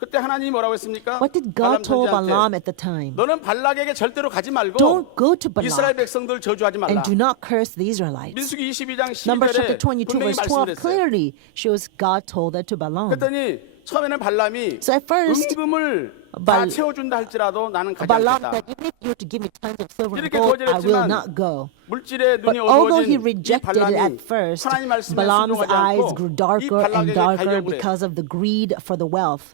그때 하나님이 뭐라고 했습니까? What did 발람 God tell Balaam 선지자한테 at the time? 너는 발락에게 절대로 가지 말고 Don't go to 이스라엘 Balak 백성들 저주하지 말라. and do not curse the Israelites. 민수기 22장 Numbers chapter 22 12절에 분명히 verse 12 말씀드렸어요. clearly shows God told that to Balaam. 그랬더니 처음에는 발람이 So at first, 은금을 다 발- 채워준다 할지라도 나는 가지 Balaam 않겠다. said, even if you were to give me tons of silver and 이렇게 gold, I will 거절했지만 not go. 물질의 But 눈이 although he 어두워진 이 rejected it at 발람이 first, 하나님 말씀에 Balaam's 순종하지 eyes 않고 grew 이 darker and 발락에게 darker 가려고 그래요. because of the greed for the wealth.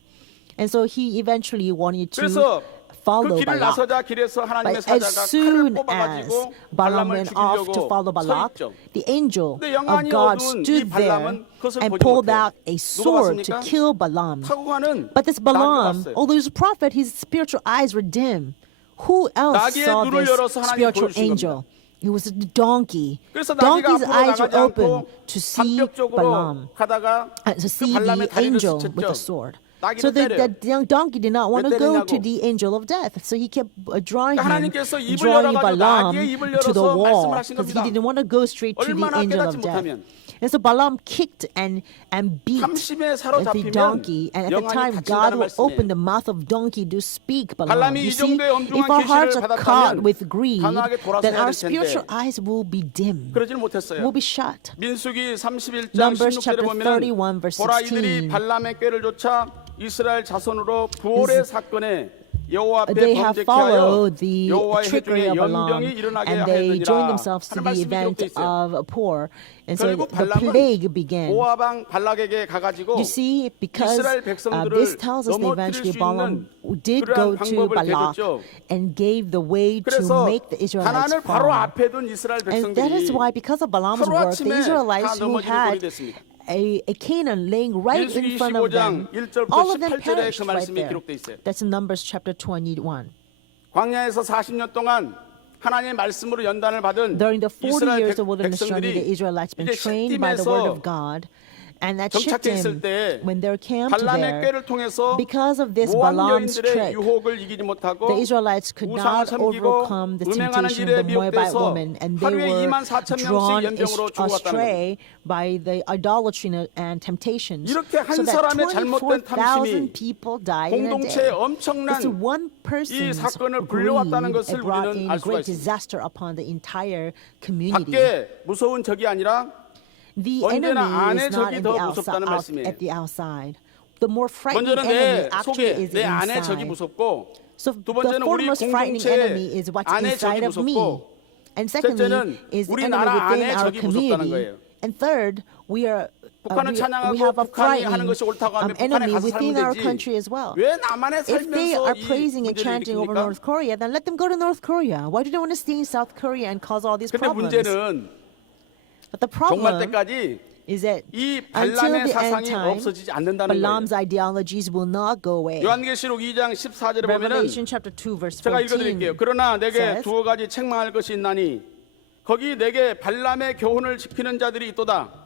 And so he eventually wanted to 그래서 그 follow 길을 Balak. 나서자 길에서 하나님의 But as 사자가 칼을 soon as 뽑아가지고 Balaam 발람을 went off to 죽이려고 follow 서 Balak, 있죠. the angel 근데 of 영안이 God 어두운 이 stood there 발람은 그것을 and 보지 pulled 못해요. out a 누가 sword to 봤습니까? kill Balaam. 타고 가는 But this 나귀가 Balaam, 봤어요. although he's a prophet, his spiritual eyes were dim. Who else 나귀의 saw 눈을 this 열어서 하나님이 spiritual 보여주신 angel? It was a donkey. 그래서 나귀가 Donkey's 앞으로 eyes were 나가지 open 않고 to see 반벽 쪽으로 Balaam, 가다가 to 그 see 발람의 the 다리를 angel with 스쳤죠. the sword. So 나귀를 때려요. the young donkey did not want to 왜 go to 때리냐고. the angel of death. So he kept drawing 하나님께서 입을 drawing 열어가지고 Balaam 나귀의 입을 to the 열어서 wall 말씀을 하신 because he 겁니다. didn't want to go straight to the 얼마나 angel 깨닫지 of death. 못하면. And so Balaam kicked and beat 탐심에 the 사로잡히면 donkey. And at the 영안이 time, 닫힌다는 God will open 말씀이에요. the mouth of donkey to speak. Balaam. 발람이 You 이 see, 정도의 엄중한 if our 계시를 hearts are caught 받았다면 with greed, 단호하게 돌아서야 then our 될 텐데 spiritual eyes will be dim, 그러질 못했어요. will be shut. 민수기 31장 Numbers 16절에 chapter 보면 31 verse 보라 이들이 16. 발람의 꾀를 쫓아 이스라엘 자손으로 부올의 사건에 여호와 앞에 They have 범죄케 하여 followed the 여호와의 trickery 회중에 of Balaam, 연병이 일어나게 and they joined 하였느니라 themselves to 하는 the 말씀이 event 기록되어 있어요. of poor. And so 결국 the plague began. 모압 왕 발락에게 가가지고 You see, because 이스라엘 백성들을 this tells us that 넘어뜨릴 eventually 수 Balaam 있는 did 그러한 go to 방법을 Balak 대줬죠. and gave the way to 그래서 make the Israelites 가나안을 바로 fall. 앞에 둔 이스라엘 And that is 백성들이 why, because of Balaam's work, the 하루아침에 다 Israelites who 넘어지는 꼴이 had 됐습니다. a Canaan laying right 민수기 in front of 25장 them, 1절부터 all of them 18절에 perished 그 right 말씀이 there. 기록되어 있어요. That's in Numbers chapter 21. 광야에서 40년 동안 하나님의 말씀으로 연단을 받은 During the 40 이스라엘 years of wilderness journey, the 백성들이 Israelites been 이제 trained by the word 시딤에서 of God. And at 정착해 있을 Shittim, 때 when they're camped 발람의 there, 꾀를 통해서 because of this 모압 Balaam's 여인들의 trick, 유혹을 이기지 못하고 the Israelites could 우상을 not 섬기고 overcome the 음행하는 temptation 일에 of the Moabite 미혹돼서 woman, and they 하루에 were 24,000명씩 drawn 연병으로 죽어갔다는 겁니다. astray by the idolatry and temptations. 이렇게 한 So that 사람의 잘못된 24,000 탐심이 people died in a 공동체에 day. 엄청난 It's one 이 person's 사건을 greed 불려왔다는 것을 brought 우리는 in 알 수가 great 있습니다. disaster upon the entire community. 밖에 무서운 적이 아니라 The 언제나 enemy 안의 is not 적이 in 더 the 무섭다는 말씀이에요. at the outside. The more frightening 먼저는 내 enemy actually 속에 is 내 안의 적이 inside. 무섭고 So 두 the 번째는 우리 foremost frightening enemy 공동체의 is what's 안의 적이 inside of me. 무섭고 And secondly 셋째는 is 우리 enemy 나라 within 안의 our 적이 무섭다는 community. 거예요. And third, we 북한은 찬양하고 have a 북한이 하는 frightening 것이 옳다고 하면 북한에 enemy 가서 within 살면 our 되지. country as well. 왜 남한에 If they 살면서 are 이 praising and 문제를 chanting over 일으킵니까? North Korea, then let them go to North Korea. Why do they want to stay in South Korea and cause all these 근데 problems? 문제는 But the 종말 problem 때까지 is that 이 until 발람의 the end 사상이 time, 없어지지 않는다는 거예요. Balaam's ideologies will not go away. 요한계시록 2장 14절에 보면은 Revelation chapter 2 verse 제가 14 읽어드릴게요. 그러나 내게 says, 두어 가지 책망할 것이 있나니 거기 내게 발람의 교훈을 지키는 자들이 있도다.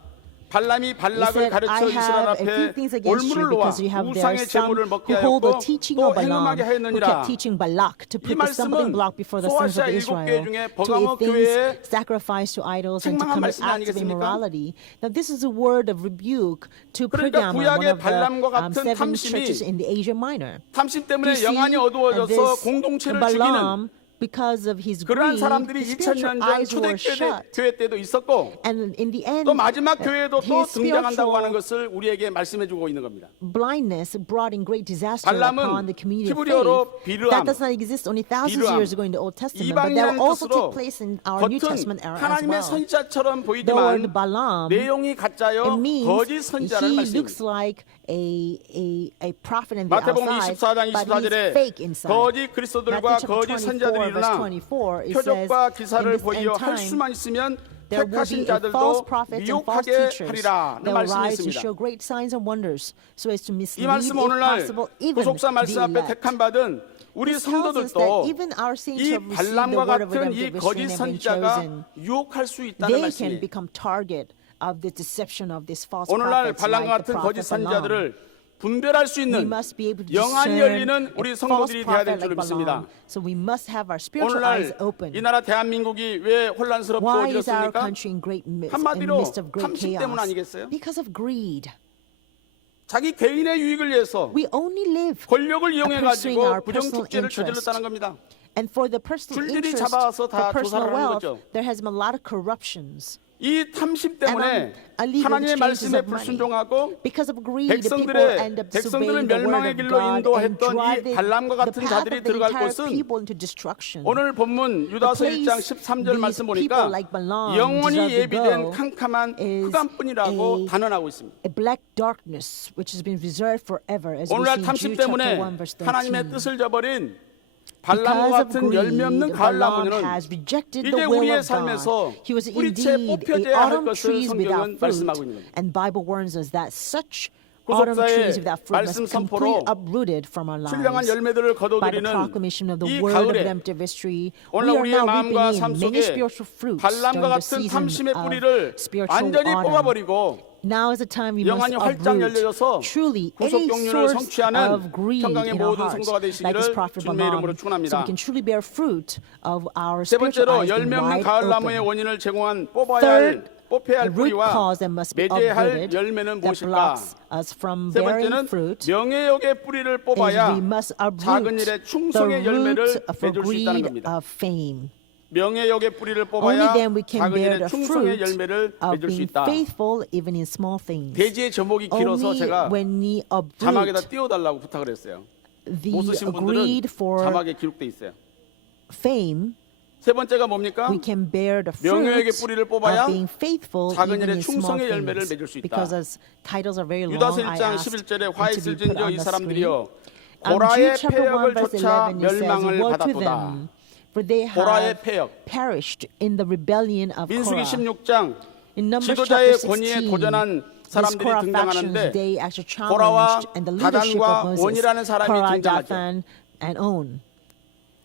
발람이 He 발락을 said, 가르쳐 I 이스라엘 have a few 앞에 things against you 올무를 놓아 because you have there 우상의 some 제물을 who 먹게 hold the 하였고 teaching 또 of Balaam, 행음하게 who 하였느니라. kept teaching Balak to 이 put the stumbling 말씀은 block before the sons 소아시아 of 7개 Israel, 중에 to 버가모 eat things 교회에 sacrificed to idols and to 책망한 commit 말씀이 acts of 아니겠습니까? immorality. Now this is a word of rebuke to 그러니까 Pergamum, one 구약의 of 발람과 the 같은 seven 탐심이 churches in the Asia Minor. 탐심 You 때문에 see, 영안이 어두워져서 this 공동체를 Balaam, 죽이는 because of his 그러한 greed, 사람들이 his 2000년 spiritual 전 eyes were shut. 초대교회 때도 있었고 And in the end, 또 마지막 교회에도 또 his 등장한다고 하는 spiritual 것을 우리에게 말씀해주고 있는 겁니다. blindness brought in great disaster 발람은 upon the community of 히브리어로 faith. 비르암, That does not exist only thousands of 비르암, years ago in the Old Testament, but that 이방인이라는 will also 뜻으로 take place in our New 겉은 Testament era as 하나님의 well. 선지자처럼 The 보이지만 word Balaam, 내용이 가짜요 it means 거짓 선지자라는 he 말씀입니다. looks like a prophet in the 마태복음 outside, 24장 but 24절에 he's fake inside. 거짓 그리스도들과 Matthew 거짓 chapter 선지자들이 24 verse 일어나 24, it says, 표적과 in 기사를 this 보이어 end 할 time, 수만 있으면 there will 택하신 be a false 자들도 prophet and false 미혹하게 teachers 하리라는 that will 말씀이 rise to 있습니다. show great signs and wonders so as to 이 mislead, 말씀 if 오늘날 possible, even 구속사 말씀 the 앞에 elect. 택한 받은 우리 This tells us that 성도들도 even our saints 이 who have received the 발람과 word of 같은 이 redemption 거짓 and have been 선지자가 chosen, 유혹할 수 있다는 they can 말씀이에요. become target of the deception of this false 오늘날 prophets 발람과 like the 같은 거짓 prophet Balaam. 선지자들을 분별할 수 We 있는 must be able to 영안이 discern 열리는 a 우리 false 성도들이 돼야 될 prophet 줄로 like 믿습니다. Balaam. So we must have our spiritual eyes 오늘날 open. 이 나라 대한민국이 왜 혼란스럽고 Why is our 어지럽습니까? country in in 한마디로 midst of great 탐심 때문 chaos? 아니겠어요? Because of greed. 자기 개인의 유익을 위해서 We only live 권력을 이용해 pursuing 가지고 our 부정 personal 축제를 interest. 저질렀다는 겁니다. And for the personal 줄줄이 interest, 잡아와서 다 for personal 조사를 하는 wealth, 거죠. there has been a lot of corruptions. 이 탐심 때문에 illegal 하나님의 exchanges 말씀에 of money. 불순종하고 Because of greed, the people end up 백성들을 disobeying the word 멸망의 of 길로 God and 인도했던 이 driving 발람과 the 같은 path 자들이 of the 들어갈 entire 곳은 people into destruction. 오늘 본문 유다서 The 1장 place 13절 말씀 these 보니까 people like Balaam 영원히 deserve to 예비된 go 캄캄한 is 흑암뿐이라고 a- 단언하고 있습니다. A black darkness which has been reserved forever, as we 오늘날 see in 탐심 Jude chapter 때문에 1 verse 하나님의 13. 뜻을 저버린 발람과 Because of 같은 열매 없는 greed, 가을 Balaam 나무는 has rejected 이제 the will 우리의 of 삶에서 God. He was 뿌리채 indeed 뽑혀져야 a 할 autumn 것을 trees 성경은 without 말씀하고 fruit, 있는 겁니다. and Bible warns us that such autumn 후속사의 trees without fruit 말씀 must completely 선포로 uprooted from our 신령한 lives. 열매들을 By the 거둬들이는 proclamation of the 이 word of 가을에 redemptive history, we 오늘 are 우리의 now 마음과 reaping 삶 in many 속에 spiritual fruits 발람과 during the 같은 season 탐심의 뿌리를 of spiritual 완전히 autumn. 뽑아버리고 Now is the time we must 영안이 활짝 uproot 열려져서 truly 구속 any 경륜을 source 성취하는 of greed 평강의 in our 모든 hearts, 성도가 like 되시기를 this prophet 주님의 이름으로 Balaam, so 축원합니다. we can truly bear fruit of our 세 spiritual 번째로 eyes being 열매 없는 wide 가을 나무의 open. 원인을 제공한 뽑아야 Third, 할 뽑혀야 할 the root 뿌리와 cause that must be 맺어야 할 uprooted 열매는 that 무엇일까? blocks us from 세 bearing 번째는 fruit 명예욕의 뿌리를 is 뽑아야 we must 작은 uproot 일의 the 충성의 열매를 root for 맺을 수 있다는 greed 겁니다. of fame. 명예욕의 뿌리를 Only 뽑아야 then we can 작은 bear 일의 the 충성의 fruit 열매를 of 맺을 수 being 있다. faithful even in small things. 대지의 제목이 길어서 Only 제가 when we 자막에다 uproot 띄워달라고 부탁을 했어요. 못 the 쓰신 greed 분들은 for 자막에 기록돼 있어요. fame, 세 번째가 뭡니까? we can bear the 명예에게 fruit 뿌리를 뽑아야 of being faithful 작은 even 일의 in small 충성의 열매를 things. 맺을 수 있다. Because as titles are very long, 유다서 I 1장 asked 11절에 them 화 to 있을 be put 진저 on 이 the 사람들이여 screen. 고라의 Jude chapter 1 폐역을 verse 조차 11 it says, 멸망을 "Woe to 받았도다. them, for they 고라의 have 폐역. perished in the rebellion of 민수기 Korah." 16장 In Numbers 지도자의 chapter 권위에 16, 도전한 these 사람들이 Korah 등장하는데 factions, they actually 고라와 challenged and the leadership of 다단과 Moses, 원이라는 사람이 Korah, 등장하죠. Dathan, and On.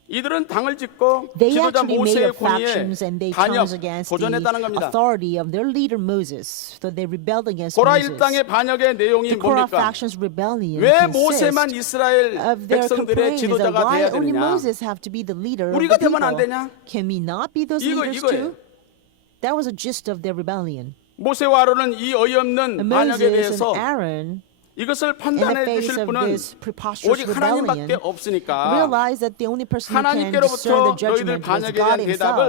이들은 당을 짓고 They 지도자 actually made 모세의 up 권위에 factions and they 반역, challenged against 도전했다는 the 겁니다. authority of their leader Moses. So they rebelled against 고라 Moses. 일당의 반역의 내용이 The Korah 뭡니까? faction's rebellion 왜 consists 모세만 이스라엘 of their 백성들의 complaints that 지도자가 why 돼야 only 되느냐? Moses have to be the leader of 우리가 the 되면 안 people? 되냐? Can we not be those leaders 이거예요. too? That was the gist of their rebellion. 모세와 아론은 이 어이없는 And 반역에 Moses 대해서 and Aaron, 이것을 in the 판단해 face 주실 of 분은 this preposterous 오직 하나님밖에 rebellion, 없으니까 realized that the only person who can discern 하나님께로부터 the 너희들 judgment was 반역에 God 대한 himself. 대답을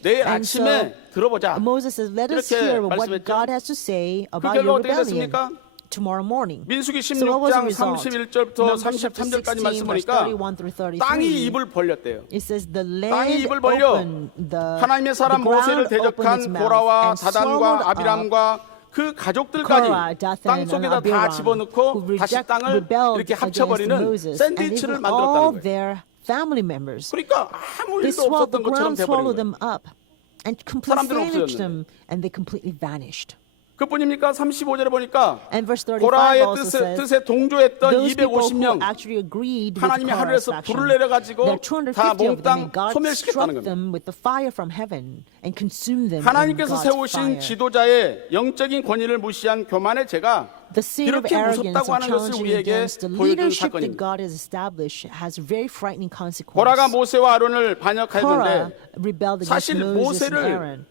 내일 And 아침에 들어보자. Moses says, let us 이렇게 hear what 말씀했죠. God has to say 그 about 결과 your 어떻게 rebellion 됐습니까? tomorrow morning. 민수기 So what was the 16장 result? 31절부터 Numbers chapter 33절까지 16, 말씀 verse 보니까 31 through 33. 땅이 입을 벌렸대요. It says the 땅이 land 입을 벌려 opened, the 하나님의 사람 모세를 ground opened its 대적한 mouth 고라와 and swallowed 다단과 up 아비람과 그 Korah, 가족들까지 Dathan, 땅 and 속에다 다 Abiram, 집어넣고 who 다시 땅을 rebelled 이렇게 against 합쳐버리는 Moses, and 샌드위치를 even 만들었다는 all 거예요. their family members. 그러니까 아무 They 일도 swallowed, 없었던 the 것처럼 ground swallowed 돼버린 거예요. them up and completely 사람들은 sandwiched 없어졌는데. them, and they completely vanished. 그뿐입니까? 35절에 보니까 And verse 35 고라의 also 뜻에 says, 동조했던 those people who 250명 actually agreed with 하나님이 Korah's 하늘에서 faction, 불을 내려가지고 there are 다 250 of them, 몽땅 and God 소멸시켰다는 struck 겁니다. them with the fire from heaven and consumed them in 하나님께서 God's 세우신 fire. 지도자의 영적인 권위를 무시한 교만의 죄가 The sin of 이렇게 arrogance 무섭다고 of 하는 것을 challenging 우리에게 against the 보여준 leadership that 사건입니다. God has established has very frightening consequences. 고라가 모세와 아론을 Korah 반역하였는데 rebelled against 사실 Moses and 모세를 Aaron.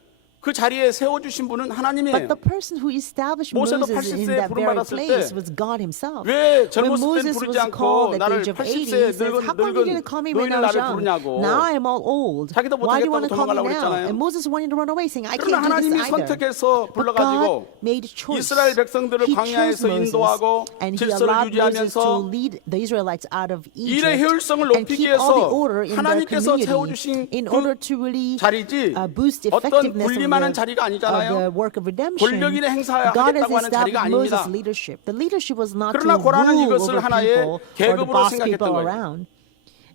그 자리에 세워주신 분은 But 하나님이에요. the person who established 모세도 Moses in 80세에 that very 부름받았을 place 때 was God himself. 왜 When 젊었을 땐 Moses 부르지 was 않고 called at the 나를 age of 80, 80세에 he says, how come you 늙은 didn't call me when 노인을 I was 나를 young? 부르냐고. Now I'm all old. 자기도 Why do you want to call me 도망가려고 now? 그랬잖아요. And Moses wanted to run away, saying, I 그러나 can't do 하나님이 this either. 선택해서 But 불러가지고 God made a choice. 이스라엘 백성들을 He chose 광야에서 Moses, 인도하고 and he 질서를 allowed Moses to 유지하면서 lead the Israelites out of 일의 Egypt 효율성을 and 높이기 keep all the 위해서 order in their 하나님께서 community 세워주신 in 그 order to really 자리지 boost the 어떤 effectiveness 군림하는 of 자리가 the 아니잖아요. work of redemption. 권력인의 행사하겠다고 God has 하는 자리가 established Moses' 아닙니다. leadership. The leadership was not to 그러나 고라는 rule 이것을 over 하나의 people or to 계급으로 boss 생각했던 people 거예요. around.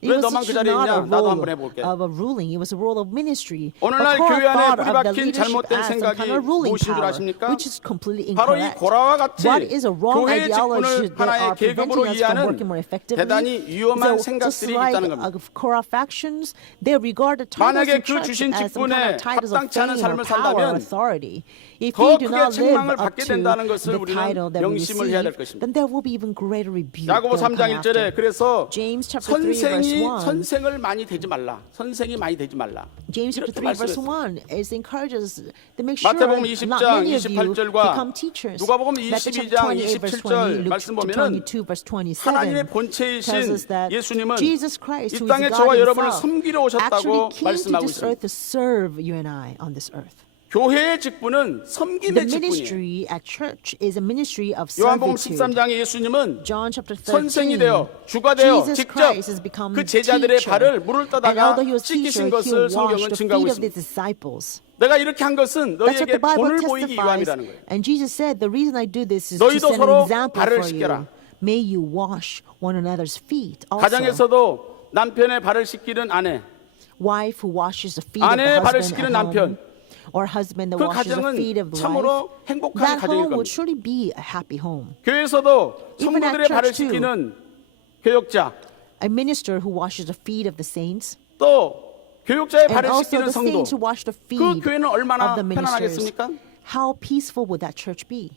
It 왜 was 너만 그 such 자리에 not 있냐? a 나도 role 한번 해볼게. of a ruling. It was a role of ministry. 오늘날 But Korah 교회 안에 thought 뿌리 of the 박힌 leadership 잘못된 as some 생각이 kind of ruling 무엇인 줄 power, 아십니까? which is completely 바로 이 incorrect. 고라와 같이 What is a wrong 교회의 ideology 직분을 that 하나의 are 계급으로 preventing us from working more 이해하는 effectively? 대단히 위험한 So just 생각들이 like 있다는 겁니다. Korah factions, they regard the titles 만약에 in 그 church 주신 as some kind 직분에 of titles of 합당치 않은 fame or 삶을 power or 산다면 authority. If 더 we do 크게 not live 책망을 up 받게 to 된다는 것을 the 우리는 title that we 명심을 해야 될 receive, 것입니다. then there will be even greater rebuke 야고보 that will 3장 come after. 1절에 그래서 James chapter 3 verse 1. 선생을 많이 되지 말라. 선생이 많이 되지 말라. James chapter 이렇게 3 verse 말씀했어요. 1 is encourages to make sure 마태복음 not 20장 many of you 28절과 become teachers. 누가복음 Matthew 22장 chapter 28 verse 27절 20, Luke 말씀 chapter 보면은 22 verse 27 하나님의 tells 본체이신 us that 예수님은 Jesus Christ, 이 who is 땅에 God 저와 여러분을 himself, 섬기러 오셨다고 actually came to 말씀하고 this earth 있습니다. to serve you and I on this earth. 교회의 직분은 The 섬김의 직분이에요. ministry at church is a ministry of 요한복음 servitude. 13장에 예수님은 John chapter 13, 선생이 되어 주가 되어 Jesus 직접 Christ has become 그 제자들의 teacher. 발을 물을 And 떠다가 although he was teacher, 씻기신 he 것을 washed 성경은 the 증가하고 feet of the 있습니다. disciples. 내가 이렇게 한 것은 That's what 너희에게 the Bible 본을 보이기 testifies. 위함이라는 거예요. And Jesus said, the reason I do this is to 너희도 set an 서로 example 발을 for 씻겨라. you. May you wash one another's feet also. 가정에서도 남편의 발을 씻기는 아내, Wife who washes the feet of the 아내의 발을 husband 씻기는 at home. 남편, or husband that 그 washes the feet 가정은 of the wife, 참으로 행복한 that 가정일 home will 겁니다. truly be a happy home. 교회에서도 Even at 성도들의 발을 church too. 씻기는 교역자, A minister who washes the feet of the saints, 또 교역자의 and 발을 also 씻기는 the 성도, saints who wash the feet 그 교회는 얼마나 of the ministers. 편안하겠습니까? How peaceful would that church be?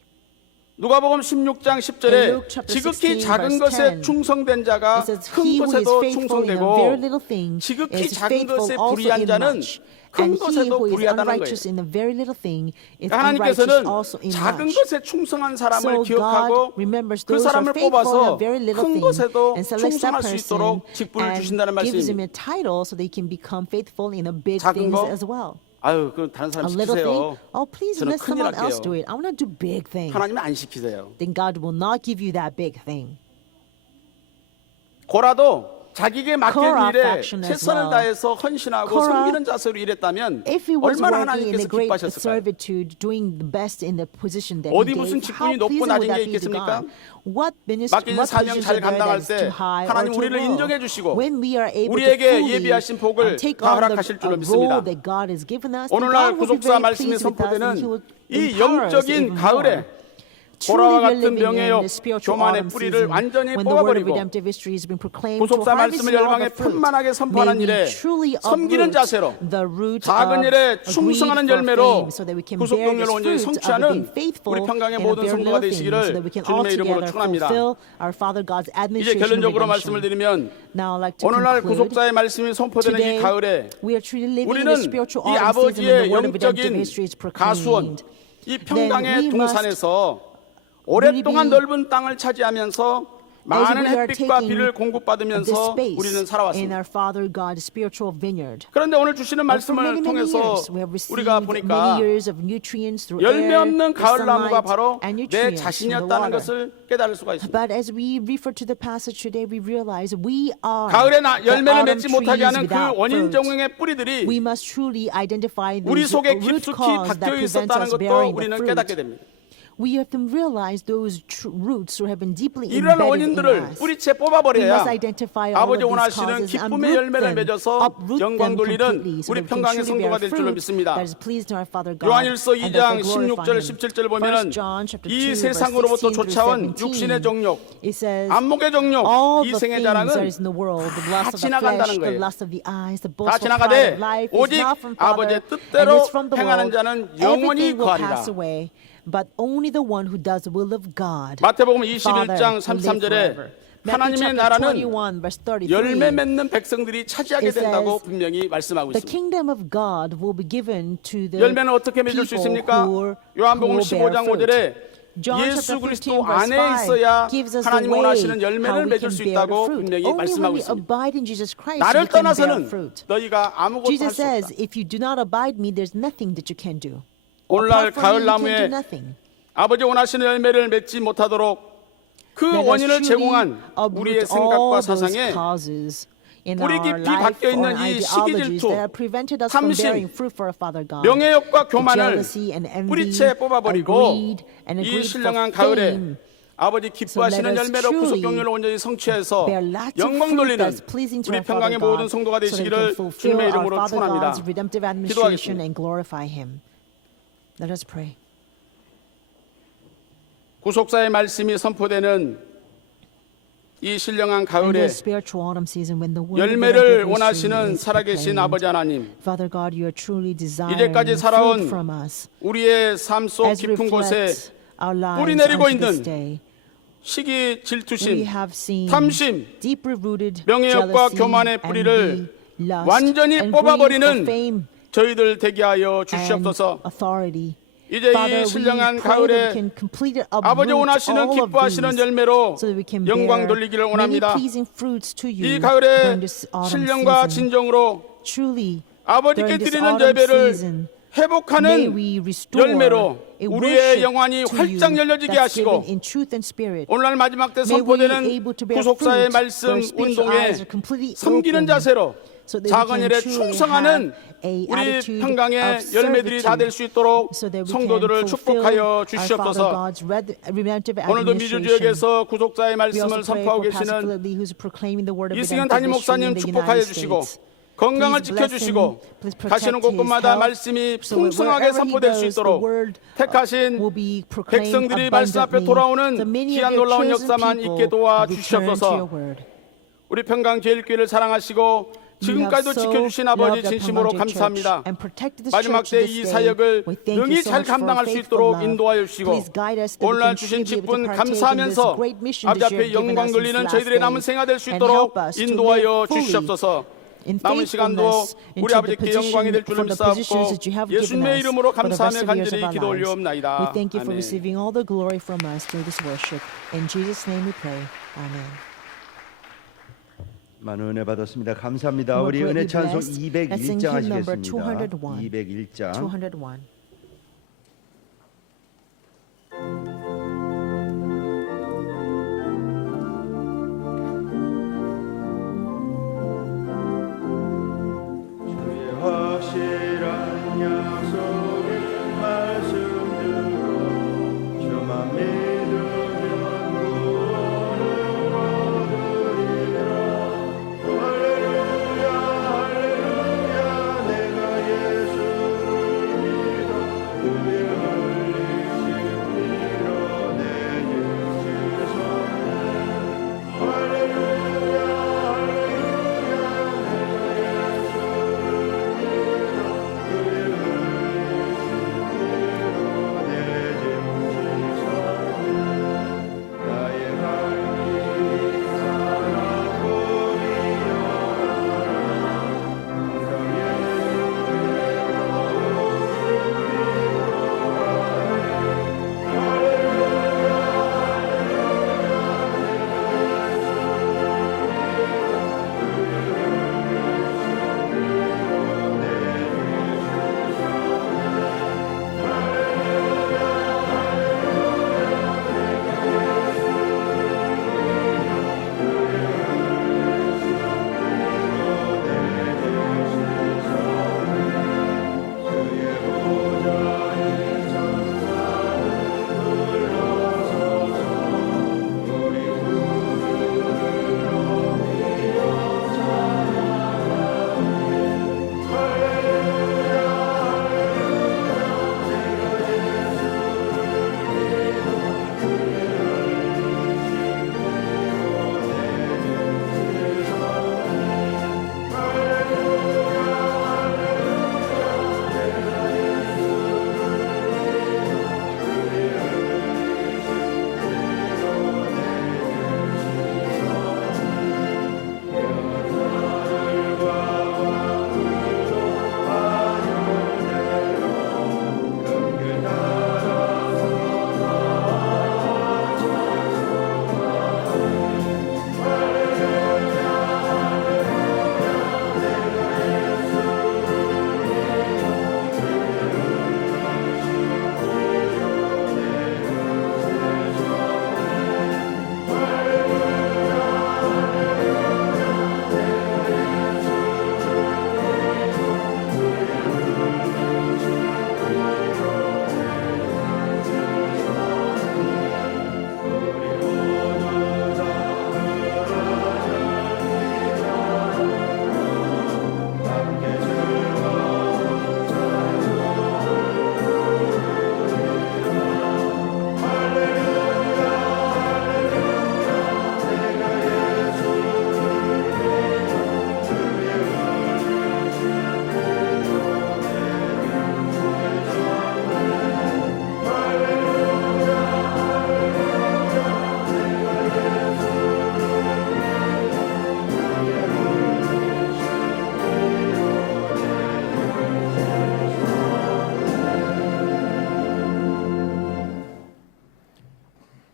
누가복음 16장 In 10절에 Luke chapter 지극히 16 작은 verse 것에 10, 충성된 자가 It says, 큰 he who is 것에도 faithful in a 충성되고 very little thing 지극히 is 작은 faithful 것에 also 불의한 in 자는 much. 큰 And he 것에도 who is 불의하다는 unrighteous 거예요. in a very little thing is 그러니까 unrighteous 하나님께서는 also in 작은 much. 것에 충성한 사람을 So 기억하고 God remembers 그 those who are 사람을 faithful in 뽑아서 a very little 큰 thing 것에도 and selects that 충성할 수 person 있도록 직분을 주신다는 and gives him 말씀입니다. a title so they can become faithful in the big 작은 things 거? as well. 아유, 그 다른 사람 A little thing, 시키세요. oh please 저는 let 큰일 someone else do 할게요. it. I want to do big things. 하나님은 안 시키세요. Then God will not give you that big thing. 고라도 자기에게 맡긴 Korah 일에 faction as 최선을 well. 다해서 헌신하고 Korah, 섬기는 자세로 일했다면 If he was 얼마나 working in 하나님께서 the great 기뻐하셨을까요? servitude, doing the best in the position that 어디 he 무슨 gave, how 직분이 높고 pleasing 낮은 would 게 that be to 있겠습니까? God? What 맡긴 사명 positions 잘 are there 감당할 that's 때 too high or 하나님 too 우리를 low? 인정해 주시고 When we are able to 우리에게 fully 예비하신 복을 take 다 on 허락하실 줄로 the 믿습니다. role that God has given us, then 오늘날 God will be 구속사 very 말씀이 pleased with us and He 선포되는 will 이 empower us 영적인 even 가을에 more. 고라와 Truly, we're 같은 living in 명예욕, the spiritual 교만의 autumn 뿌리를 season 완전히 when the word of 뽑아버리고 redemptive history has been proclaimed to 구속사 harvest 말씀을 all 열방에 the fruit. 풍만하게 선포하는 May we 일에 truly 섬기는 uproot 자세로 the root 작은 of 일에 greed 충성하는 for 열매로 fame, so that we can 구속 bear 경륜을 this 온전히 fruit of 성취하는 being faithful 우리 평강의 in a 모든 very 성도가 little thing, 되시기를 so that we can 주님의 이름으로 altogether 축원합니다. fulfill our Father God's 이제 administration of 결론적으로 말씀을 redemption. 드리면 Now I'd like to 오늘날 conclude. 구속사의 말씀이 선포되는 이 Today, 가을에 we are truly living in 우리는 the spiritual 이 autumn season when 아버지의 the word of redemptive 영적인 history is 가수원, proclaimed. 이 Then 평강의 we must 동산에서 오랫동안 넓은 땅을 차지하면서 As 많은 we are 햇빛과 taking 비를 this 공급받으면서 space 우리는 in 살아왔습니다. our Father God's spiritual vineyard. 그런데 오늘 주시는 But for 말씀을 many 통해서 years, we have received 우리가 many 보니까 years of nutrients through 열매 air, 없는 the 가을 나무가 sunlight, 바로 and 내 nutrients from the 자신이었다는 water. 것을 깨달을 수가 있습니다. But as we refer to the passage today, we realize we are 가을에 the 열매를 autumn 맺지 못하게 trees 하는 그 without 원인 fruit. 정령의 뿌리들이 We must truly identify 우리 those 속에 root 깊숙이 cause that 박혀 prevents 있었다는 us 것도 bearing the 우리는 fruit. 깨닫게 됩니다. We have to realize those roots who have been deeply 이러한 embedded in 원인들을 us. 뿌리채 We 뽑아버려야 must identify all 아버지 of these 원하시는 causes and 기쁨의 uproot 열매를 them, 맺어서 uproot 영광 them 돌리는 completely so 우리 that we can 평강의 truly 성도가 bear 될 줄로 fruit 믿습니다. that is pleasing to our Father God 요한일서 and 2장 that will 16절 glorify Him. 17절 보면은 1 John chapter 이 2 verse 세상으로부터 16 through 쫓아온 17, 육신의 정욕, it says, 안목의 정욕, all the 이생의 things that 자랑은 is in the world, the 다 lust of the 지나간다는 flesh, the 거예요. lust of the eyes, the 다 boastful 지나가되 pride of life is 오직 not from 아버지의 Father, and 뜻대로 it's from the 행하는 world. 자는 영원히 Everything will 거하리라. pass away, but only the one who does the will of God. 마태복음 Father, 21장 will live 33절에 forever. 하나님의 Matthew 나라는 chapter 21, verse 33, 열매 맺는 백성들이 차지하게 it 된다고 says, 분명히 말씀하고 The 있습니다. kingdom of God will be given to the 열매는 어떻게 맺을 수 people 있습니까? who 요한복음 will bear 15장 fruit. 5절에 John 예수 chapter 15 그리스도 verse 안에 5 있어야 gives us the 하나님 way 원하시는 how 열매를 we 맺을 can 수 bear the 있다고 fruit. 분명히 Only when 말씀하고 we 있습니다. abide in Jesus Christ we 나를 can bear 떠나서는 fruit. 너희가 아무것도 할 Jesus 수 says, 없다. if you do not abide me, there's nothing that you can do. 오늘날 Apart from me, 가을 you can do 나무에 nothing. 아버지 원하시는 열매를 맺지 못하도록 그 Let us 원인을 truly 제공한 우리의 uproot 생각과 all those 사상에 causes in 뿌리 our 깊이 life 박혀 있는 or 이 ideologies 시기질투, that have prevented us from 탐심, bearing fruit for our Father God. 명예욕과 교만을 Jealousy and envy, 뿌리채 뽑아버리고 greed and a 이 greed 신령한 for 가을에 fame. 아버지 기뻐하시는 So let us 열매로 구속 truly 경륜을 온전히 성취해서 bear lots of 영광 fruit 돌리는 that's pleasing to 우리 our Father 평강의 모든 God, 성도가 so that we 되시기를 can fulfill 주님의 our 이름으로 Father 축원합니다. God's redemptive administration 기도하겠습니다. and glorify Him. Let us pray. 구속사의 말씀이 선포되는 이 신령한 In 가을에 this spiritual autumn season, when the word of 열매를 redemptive history 원하시는 is 살아계신 proclaimed, 아버지 하나님, Father God, you are truly desiring 이제까지 fruit 살아온 from us 우리의 삶 속 as 깊은 곳에 reflects our 뿌리 lives 내리고 unto this 있는 day. 시기, We 질투심, have seen 탐심, deeply rooted 명예욕과 jealousy, 교만의 뿌리를 envy, lust, 완전히 and greed for 뽑아버리는 fame 저희들 되게 하여 and 주시옵소서. authority. 이제 Father, 이 신령한 we pray that we 가을에 can completely 아버지 uproot 원하시는 all of 기뻐하시는 these 열매로 so that we can 영광 bear 돌리기를 many 원합니다. pleasing fruits to you 이 가을에 during this autumn 신령과 season. 진정으로 Truly, 아버지께 during this 드리는 autumn 예배를 season, may 회복하는 we restore 열매로 a 우리의 worship 영혼이 to you 활짝 열려지게 that's 하시고 given in truth and spirit. 오늘날 마지막 때 May we 선포되는 able to bear 구속사의 fruit 말씀 where spiritual 운동에 eyes are completely 섬기는 open, 자세로 so that we 작은 can 일에 truly 충성하는 have a 우리 attitude 평강의 of 열매들이 다 될 수 있도록 so that we 성도들을 can fulfill 축복하여 our Father 주시옵소서. God's redemptive 오늘도 미주 administration. 지역에서 구속사의 We also 말씀을 pray 선포하고 for Pastor 계시는 Philip Lee, who's proclaiming the word of 이승현 redemptive 담임 history 목사님 in the 축복하여 United 주시고 States. 건강을 Please bless 지켜주시고 him. Please protect 가시는 his 곳곳마다 health. 말씀이 So 풍성하게 wherever he 선포될 수 goes, the 있도록 word 택하신 will be proclaimed 백성들이 말씀 앞에 abundantly. 돌아오는 So many 귀한 of your 놀라운 chosen 역사만 people 있게 도와 return to your 주시옵소서. word. 우리 평강제일교회를 사랑하시고 지금까지도 You have so 지켜주신 아버지 loved our 진심으로 Pyeonggang 감사합니다. Church and protected this 마지막 church 때 this 이 day. 사역을 We thank you 능히 so 잘 much for 감당할 수 faithful 있도록 love. 인도하여 주시고 Please guide us that we 오늘날 can 주신 truly be able 직분 to partake in this 감사하면서 great mission 아버지 that you 앞에 have given 영광 us in 돌리는 these 저희들의 last 남은 days. 생활 될 수 And 있도록 help us to 인도하여 live fully 주시옵소서. in 남은 시간도 faithfulness 우리 into the 아버지께 영광이 될 줄을 position, for the positions 믿사옵고 that you have given 예수님의 us 이름으로 for the rest 감사하며 of the years of 간절히 our 기도 lives. 올려옵나이다. We thank you for 아멘. receiving all the glory from us through this worship. In Jesus' name we pray. Amen. 많은 은혜 받았습니다. 감사합니다. We're 우리 은혜 greatly 찬송 blessed. Let's sing 201장 hymn number 하시겠습니다. 201. 201장. 201. 주의 확실한 약속의 말씀 듣고 주만 믿으면 구원을 얻으리라. 할렐루야 할렐루야 내가 예수를 믿어 그의 흘리신 피로 내 죄 씻었네. 할렐루야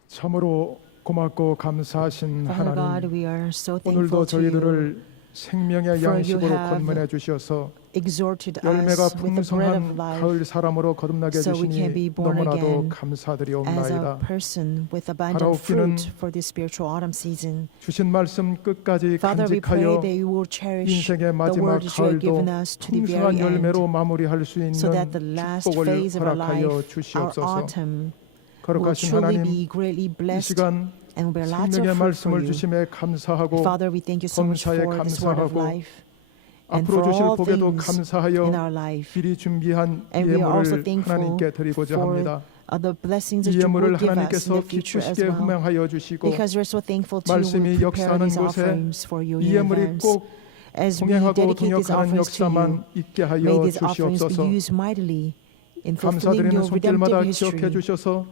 참으로 고맙고 감사하신 Father God, 하나님, we are so 오늘도 thankful to you. 저희들을 생명의 for you 양식으로 have 권면해 주셔서 Exhorted 열매가 us with the bread of 풍성한 life 가을 사람으로 거듭나게 so we can be 해주시니 born 너무나도 again as a 감사드리옵나이다. person with abundant 바라옵기는 fruit for this spiritual autumn season. 주신 말씀 끝까지 Father, we pray 간직하여 that you will cherish 인생의 the 마지막 word that you have 가을도 given us to the 풍성한 very end, 열매로 마무리할 수 있는 so that the last 축복을 phase of our 허락하여 life, our 주시옵소서. autumn, will 거룩하신 truly 하나님, be greatly 이 blessed 시간 and will bear lots of 생명의 fruit for 말씀을 you. 주심에 감사하고 Father, we thank you so much 범사에 for this word of 감사하고 life. and 앞으로 for 주실 all 복에도 things 감사하여 in our life. 미리 준비한 이 And we are also 예물을 thankful 하나님께 드리고자 for 합니다. the blessings that 이 you will 예물을 give us in 하나님께서 the future as 기쁘시게 well. 훈명하여 주시고 Because we're so thankful to you, 말씀이 we prepare 역사하는 these 곳에 offerings for you 이 in 예물이 advance. 꼭 As we 동행하고 dedicate these 동역하는 offerings to you, 역사만 있게 하여 may these offerings 주시옵소서. be used mightily in fulfilling 감사드리는 your 손길마다 redemptive 기억해 history. 주셔서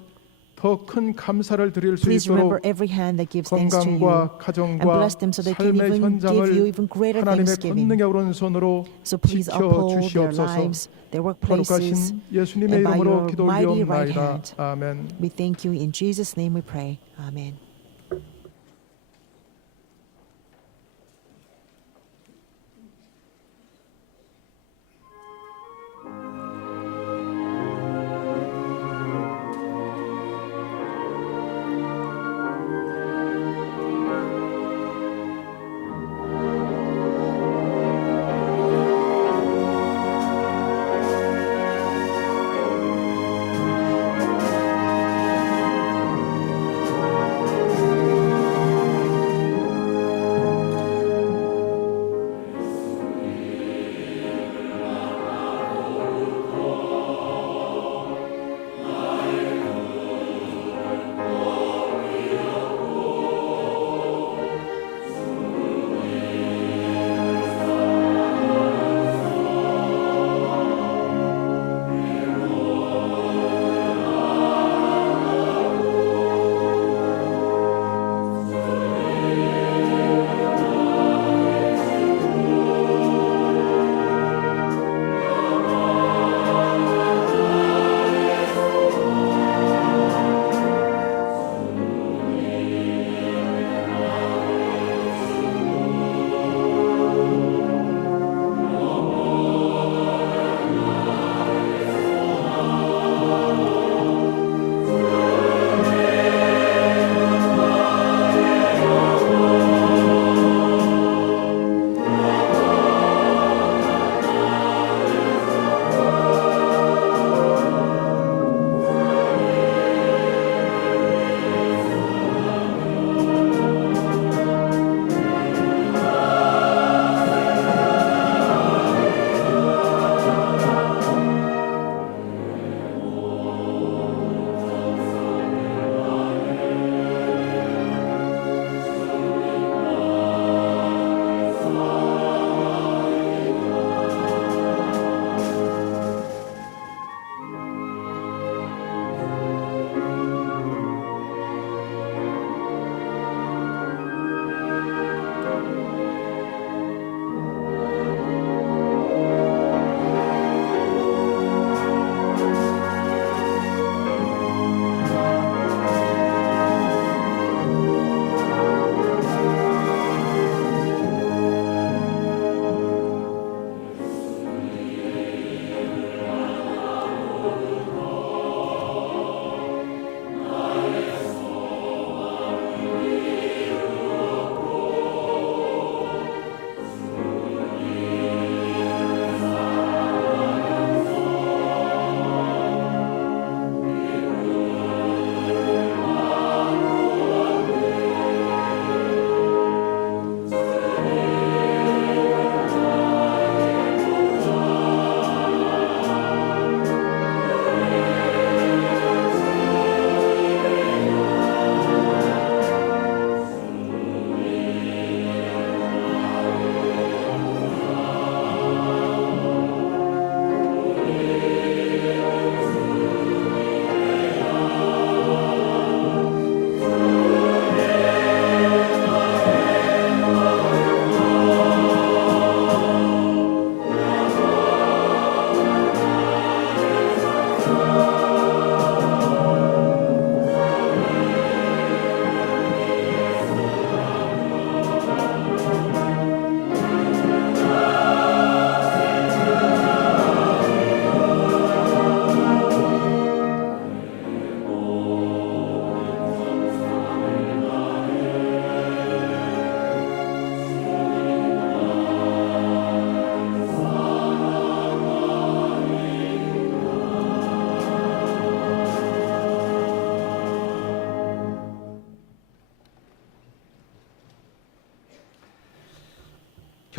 더 큰 감사를 드릴 수 Please remember 있도록 every hand that gives thanks to you 건강과 and 가정과 bless them so they can 삶의 even give you 현장을 even greater 하나님의 thanksgiving. 권능의 오른손으로 So please uphold their 지켜주시옵소서. lives, their workplaces, 거룩하신 예수님의 and by 이름으로 your 기도 mighty right 올리옵나이다. hand. 아멘. We thank you. In Jesus' name we pray. Amen.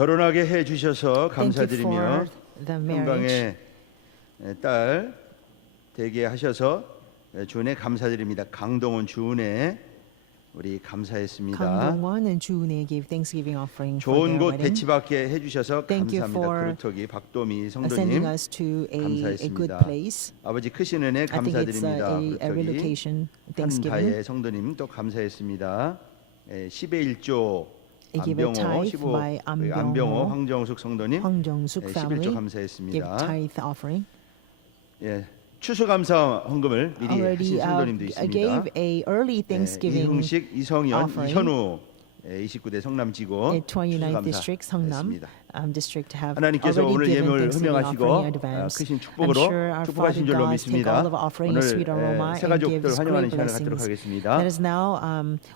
결혼하게 해 주셔서 Thank you 감사드리며 for the marriage. 평강의 딸 되게 하셔서 주은혜 감사드립니다. 강동원 주은혜 우리 감사했습니다. Kang Dong-won and June gave Thanksgiving offering for 좋은 their 곳 wedding, 배치받게 해주셔서 Thank you 감사합니다. for 그루터기 박도미 sending 성도님 us to a good 감사했습니다. place. 아버지 크신 은혜 I think it's 감사드립니다. a 그루터기 relocation Thanksgiving. 한다의 성도님 또 감사했습니다. 10의 1조 I give a 안병호 tithe 15 by 안병호 황정숙 성도님 Hwang Jong-suk 11조 family give 감사했습니다. tithe offering. 예, 추수감사 헌금을 미리 Already 하신 성도님도 있습니다. gave a early Thanksgiving 이흥식, 이성현, offering. 이현우 29대 성남지구 in 29th 추수감사 district Seongnam 했습니다. district have 하나님께서 already 오늘 given 예물을 Thanksgiving 흠명하시고 offering in advance. 크신 I'm 축복으로 sure our 축복하신 Father 줄로 God take 믿습니다. all of offering 오늘 in sweet aroma 새 and 가족들 gives 환영하는 great 시간을 갖도록 blessings. 하겠습니다. Let us now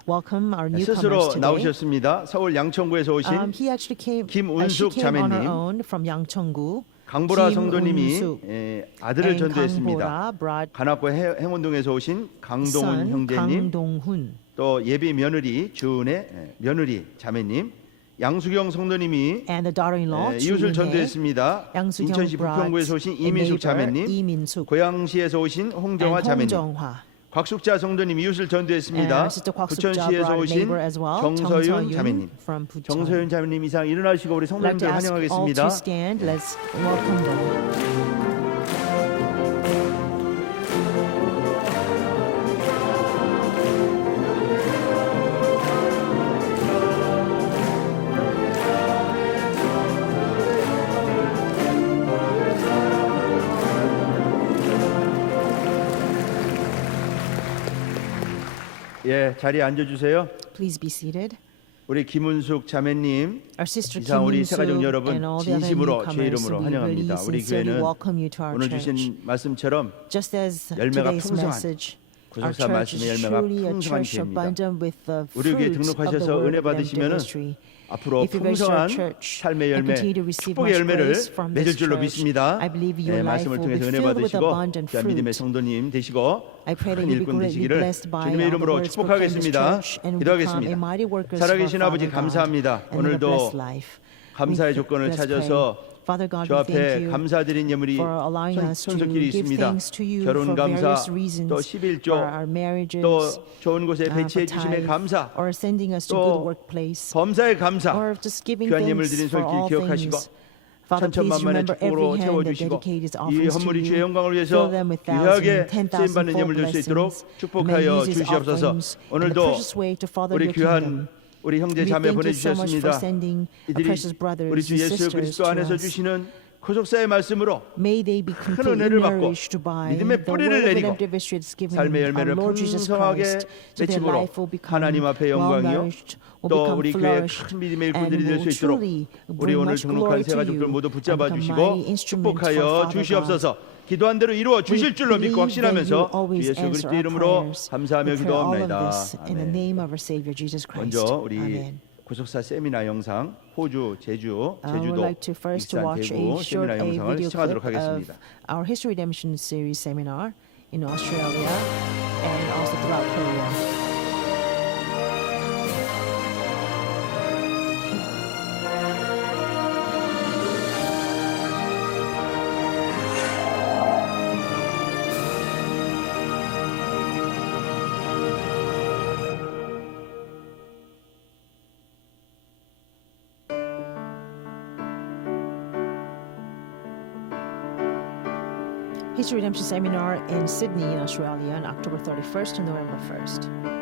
welcome our newcomers 스스로 today. 나오셨습니다. 서울 양천구에서 오신 He actually came. 김운숙 she came on her 자매님. own from Yangcheongu. 강보라 김운숙 성도님이 아들을 and 전도했습니다. Kangbora brought 관악구 행원동에서 오신 강동훈 son 형제님, Kang-dong-hun. 또 예비 며느리 주은의 며느리 자매님, 양수경 성도님이 And the daughter-in-law 이웃을 June-hae. 전도했습니다. 양수경 인천시 부평구에서 오신 brought a 이민숙 neighbor, 자매님, 이민숙 고양시에서 오신 홍정화 and 자매님, 홍정화. 곽숙자 성도님 이웃을 전도했습니다. And our sister Kwak Suk-ja 부천시에서 brought a 오신 neighbor as well, 정서윤 정서윤 자매님, from Bucheon. 정서윤 자매님 이상 일어나시고 우리 I'd like to 성도님들 ask all 환영하겠습니다. to stand. Let's welcome them. 예, 자리에 앉아주세요. Please be seated. 우리 김은숙 자매님, Our sister 이상 Kim 우리 Min-suk 새가족 여러분 and all the other 진심으로 제 newcomers, 이름으로 we 환영합니다. really 우리 sincerely 교회는 welcome you to our 오늘 church. 주신 말씀처럼 Just as 열매가 today's 풍성한 message, our 구속사 church 말씀의 is 열매가 truly a 풍성한 church 교회입니다. abundant with the 우리 교회에 fruits of the 등록하셔서 word 은혜 of 받으시면은 ministry. 앞으로 If you register 풍성한 our church 삶의 and 열매, continue to receive 축복의 much 열매를 grace from 맺을 this 줄로 church, 믿습니다. I believe your life 말씀을 will be 통해서 은혜 filled with 받으시고 abundant 귀한 믿음의 fruit. 성도님 되시고 I pray that 큰 you 일꾼 be 되시기를 blessed by 주님의 all the 이름으로 words proclaimed in this 축복하겠습니다. church and become a 기도하겠습니다. mighty workers for 살아계신 our 아버지 Father God 감사합니다. and live a 오늘도 blessed life. 감사의 조건을 Let's 찾아서 pray. Father God, 저 we thank 앞에 you 감사드린 예물이 for allowing us to 손석길이 give 있습니다. thanks to you 결혼 for 감사, various reasons, 또 for 11조, our marriages, 또 좋은 곳에 for 배치해 주심에 tithe, 감사, or sending us to 또 good workplace, 범사에 감사, or just giving 귀한 예물 thanks 드린 for all 손길 기억하시고 things. Father, please 천천만만의 remember every 축복으로 hand that 채워주시고 dedicated his 이 offerings to 헌물이 주의 you. 영광을 위해서 Fill them with 귀하게 10,000 쓰임받는 예물 줄 수 있도록 blessings. May 축복하여 use his 주시옵소서. offerings in a 오늘도 precious way to further 우리 your kingdom. 귀한 우리 형제 We 자매 thank you so much for 보내주셨습니다. sending our 이들이 precious brothers 우리 주 and 예수 sisters 그리스도 to 안에서 us. 주시는 구속사의 말씀으로 May they be 큰 completely 은혜를 받고 nourished by 믿음의 the 뿌리를 word of 내리고 redemptive history that's given 삶의 our 열매를 Lord Jesus 풍성하게 Christ. So their 맺힘으로 life will become 하나님 앞에 영광이요 well-nourished, will 또 become 우리 교회의 flourished, 큰 믿음의 and 일꾼들이 될 수 will 있도록 truly 우리 bring 오늘 much 등록한 glory 새 to 가족들 you 모두 and 붙잡아 become 주시고 mighty instruments for 축복하여 Father 주시옵소서. 기도한 대로 이루어 주실 줄로 믿고 We believe that you 확신하면서 주 always 예수 answer 그리스도 our 이름으로 prayers. 감사하며 We pray all of 기도합니다. this in the 아멘. name of our Savior Jesus Christ. 먼저 우리 Amen. 구속사 세미나 영상 호주, 제주, I would 제주도, like to first 익산, watch a 대구 short 세미나 영상을 video 시청하도록 clip of 하겠습니다. our History Redemption Series seminar in Australia and also throughout Korea. History Redemption Seminar in Sydney, in Australia, on October 31st to November 1st.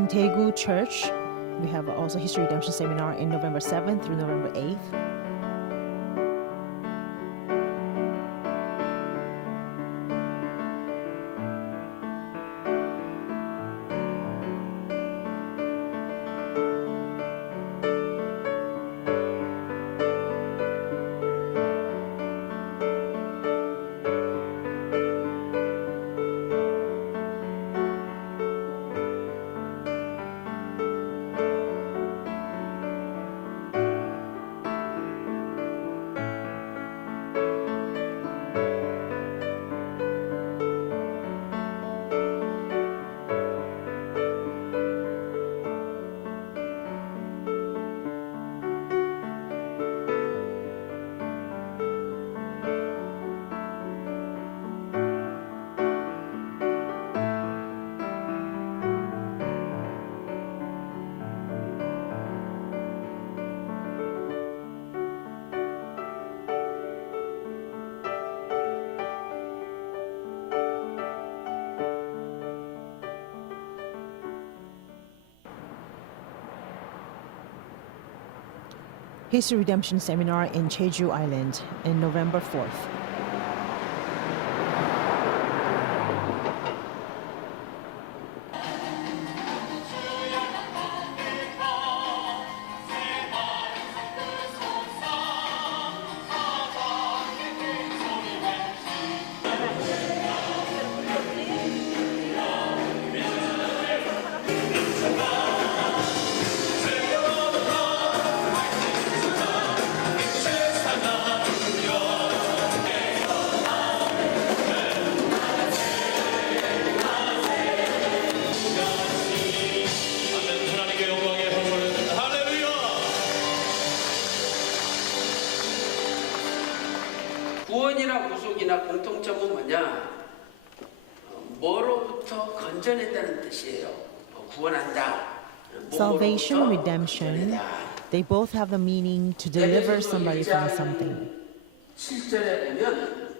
In Daegu Church, we have also History Redemption Seminar in November 7th through November 8th. History Redemption Seminar in Jeju Island in November 4th. 구원이나 구속이나 공통점은 뭐냐? 뭐로부터 건져낸다는 뜻이에요. 구원한다. Salvation, redemption, they both have the meaning to deliver somebody from something. 7절에 보면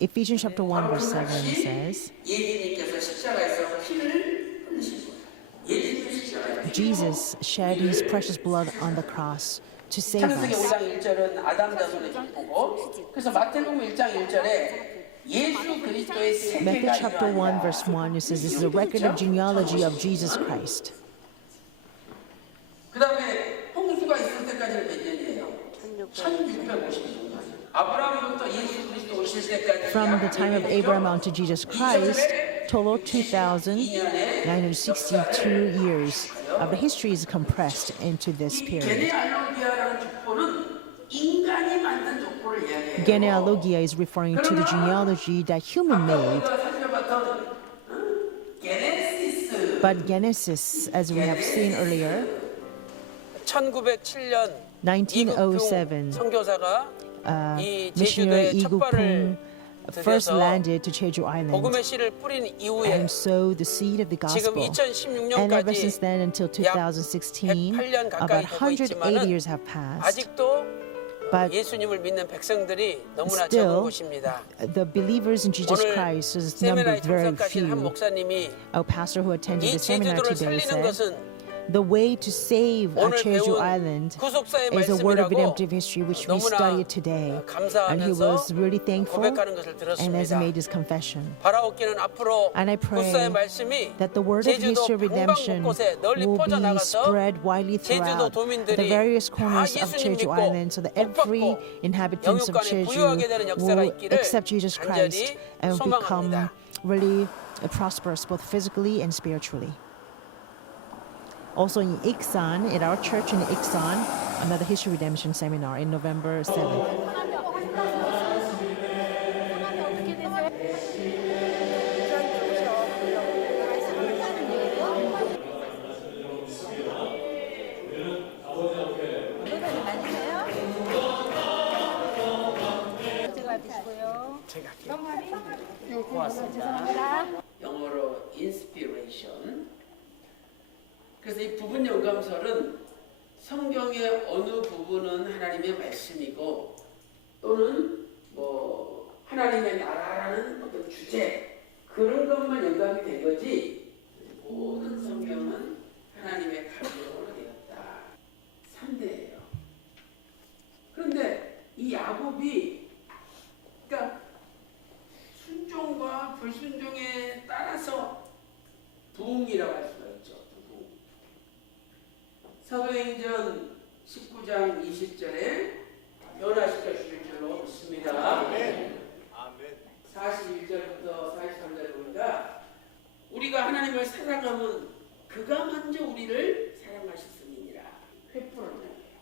Ephesians chapter 1 verse 7 says, 예수님께서 십자가에서 피를 흘리신 거예요. 예수님 십자가에 Jesus shed his precious blood on the cross to save 창세기 us. 5장 1절은 아담 자손의 기쁘고 그래서 마태복음 1장 1절에 예수 그리스도의 Matthew 세계가 chapter 1 verse 1 it says this is a record of genealogy of Jesus Christ. 그 다음에 홍수가 있을 때까지는 몇 년이에요? 1650년. 아브라함부터 예수 그리스도 오실 때까지 From the time of Abraham unto Jesus Christ, total 2,962 years of the history is compressed into this period. 게네알로기아라는 족보는 인간이 만든 족보를 이야기해요. Genealogia is referring to the genealogy that human made, 우리가 살펴봤던 게네시스 but Genesis, as we have seen earlier, 1907년 1907, 선교사가 이 missionary 제주도에 첫 Lee 발을 Guk-pung first 들여서 landed to Jeju Island 복음의 씨를 뿌린 이후에 and sowed the seed of the 지금 gospel. And ever since 2016년까지 then until 2016, 108년 about 가까이 되고 180 있지만은 years have passed. 아직도 But 예수님을 믿는 백성들이 너무나 still, 적은 곳입니다. the believers in Jesus 오늘 Christ is 세미나에 numbered very 참석하신 한 few. 목사님이 Our pastor who attended 이 the seminar 제주도를 today 살리는 said, 것은 the way to save 오늘 Jeju 배운 Island 구속사의 is a word of 말씀이라고 redemptive history which we 너무나 studied today. And he 감사하면서 was really thankful 고백하는 것을 and as he 들었습니다. made his confession. 바라옵기는 앞으로 And I pray 구속사의 말씀이 that the word of 제주도 history of redemption 방방곳곳에 널리 will be 퍼져나가서 spread widely 제주도 throughout 도민들이 the various 다 corners of 예수님 Jeju 믿고 Island so that every 복받고 inhabitant of 영육간에 부유하게 되는 Jeju 역사가 will 있기를 accept Jesus Christ 간절히 and become 소망합니다. really prosperous both physically and spiritually. Also in Iksan, at our church in Iksan, another History Redemption seminar in November 7th. 영어로 inspiration. 그래서 이 부분 영감설은 성경의 어느 부분은 하나님의 말씀이고 또는 뭐 하나님의 나라라는 어떤 주제 그런 것만 영감이 된 거지 모든 성경은 하나님의 가족으로 되었다. 3대예요. 그런데 이 야곱이 그러니까 순종과 불순종에 따라서 부흥이라고 할 수가 있죠. 부흥. 사도행전 19장 20절에 변화시켜 주실 줄로 믿습니다. 41절부터 43절 보니까 우리가 하나님을 사랑하면 그가 먼저 우리를 사랑하셨음이니라. 횃불 언약이에요.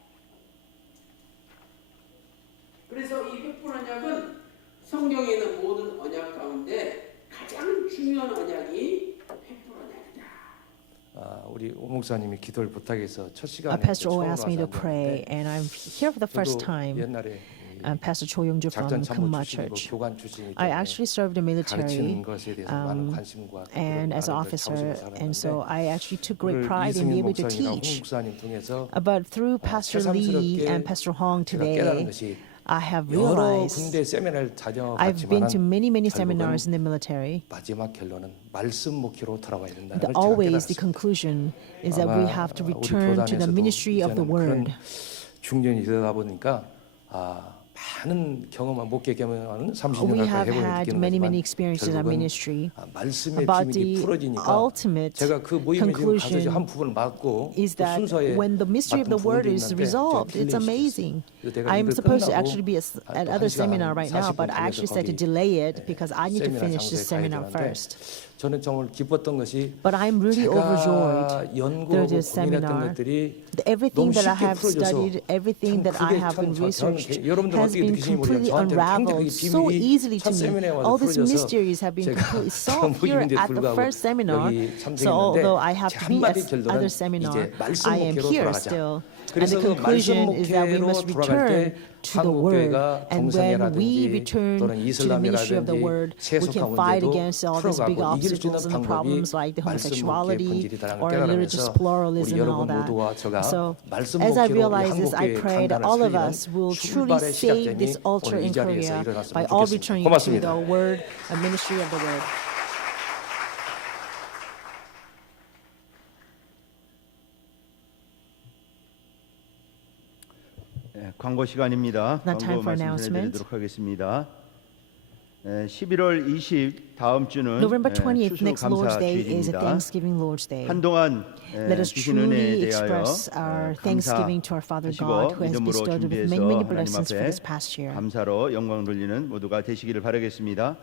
그래서 이 횃불 언약은 성경에 있는 모든 언약 가운데 가장 중요한 언약이 횃불 언약이다. 우리 오 목사님이 기도를 부탁해서 첫 시간에 Pastor O 처음 asked me to 와서 pray, 앉았는데 and I'm here for the first 저도 time. 옛날에 Pastor Cho Young-ju 작전 from 참모 Kumma 출신이고 Church. 교관 출신이기 I 때문에 actually served the military 가르치는 것에 대해서 많은 관심과 and as an 나름대로 officer, 자부심을 and so 살았는데 I actually took great 오늘 pride in being 이승윤 able to 목사님이랑 홍 teach. 목사님 통해서 But through Pastor Lee 새삼스럽게 and Pastor Hong 제가 깨달은 today, 것이 I have 여러 realized 군대 세미나를 I've been to 다녀봤지만 many 결국은 seminars in the military. 마지막 결론은 말씀 목회로 돌아와야 된다는 걸 제가 Always the 깨달았습니다. conclusion is that we have to 우리 return to the 교단에서도 ministry of the 이제는 word. 그런 중년이 되다 보니까 많은 경험한 목회 경험은 30년 We 가까이 have 해보는 had 느끼는 many 거지만 experiences in our 결국은 ministry. 말씀의 About 비밀이 the 풀어지니까 ultimate 제가 그 모임에 지금 가서 이제 conclusion 한 부분을 맡고 is 그 that 순서에 when the mystery of the 맡은 word 부분도 is 있는데 resolved, 제가 it's 딜레이 amazing. 시켰어요. 그래서 내가 I'm 일을 supposed to 끝나고 actually be at 또 other 1시간 seminar right now, 40분 but I actually said to 걸려서 delay it because I need to 세미나 finish this 장소에 가야 seminar 되는데 first. 저는 정말 기뻤던 것이 But I'm really overjoyed 제가 through 연구하고 this 고민했던 seminar. 것들이 Everything 너무 that I 쉽게 have 풀어져서 studied, everything 참 that I 그게 have 참 been researched 여러분들 has 어떻게 been 느끼시는지 모르겠어요. completely 저한테는 굉장히 unraveled so 비밀이 easily 첫 to me. 세미나에 와서 All these 풀어져서 mysteries have been 제가 completely 그 solved here 모임인데 at the 불구하고 first seminar. 여기 So 참석했는데 although I have 제 to be 한마디 at 결론은 other seminar, 이제 말씀 I am 목회로 here 돌아가자. still. And 그래서 the 그 말씀 conclusion is that we 목회로 must 돌아갈 return 때 to the word. 한국교회가 And when we 동성애라든지 return 또는 to the ministry of the 이슬람이라든지 word, we 세속화 can fight 문제도 against all these big 풀어가고 이길 수 있는 obstacles and the 방법이 problems like the 말씀 목회의 homosexuality 본질이라는 걸 or religious 깨달으면서 우리 pluralism and all 여러분 that. 모두와 제가 So 말씀 as I 목회로 이 realize this, I 한국교회의 pray that 강단을 all of 살리는 us will truly 출발의 save 시작점이 this altar 오늘 이 in 자리에서 Korea 일어났으면 by all 좋겠습니다. returning to 고맙습니다. the word, a ministry of the word. 광고 시간입니다. Now time 광고 for announcement. 말씀드리도록 하겠습니다. 11월 20 다음 주는 November 20th, next Lord's 추수감사 Day, is a 주일입니다. Thanksgiving Lord's Day. 한동안 Let us 주신 은혜에 truly 대하여 express our thanksgiving to our Father God who has 믿음으로 bestowed 준비해서 many, many 하나님 blessings for 앞에 this past year. 감사로 영광 돌리는 모두가 되시기를 바라겠습니다.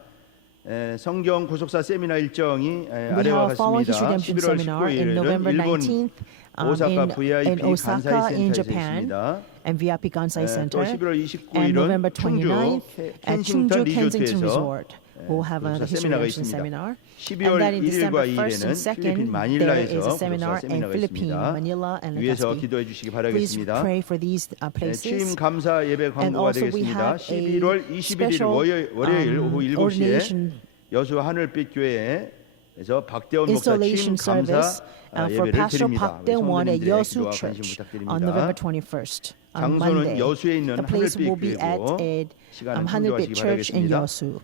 성경 구속사 세미나 일정이 We 아래와 have following His 같습니다. Redemption 11월 Seminar in 19일은 November 일본 19th 오사카 in VIP Osaka 간사이 in 센터에서 Japan 있습니다. and VIP Kansai 또 Center. 11월 And 29일은 November 충주 29th at 켄싱턴 Chungju Kensington 리조트에서 Resort. We'll have 구속사 another History 세미나가 Redemption 있습니다. seminar. 12월 And then in 1일과 December 1st 2일에는 and 필리핀 2nd, there 마닐라에서 is a 구속사 seminar in 세미나가 Philippines, 있습니다. Manila and 위에서 Legazpi. 기도해 주시기 Please 바라겠습니다. pray for these 취임 places. 감사 예배 And 광고가 also we 되겠습니다. have a 11월 21일 special 월요일 오후 7시에 ordination 여수 하늘빛 교회에서 박대원 목사 취임 installation service 감사 for 예배를 Pastor 드립니다. Park Daewon at 성도님들의 Yosu 기도와 관심 Church on 부탁드립니다. November 21st, on 장소는 Monday. 여수에 있는 The place will be at 하늘빛 a 교회고 시간은 참조하시기 Hanurbit Church in 바라겠습니다. Yosu.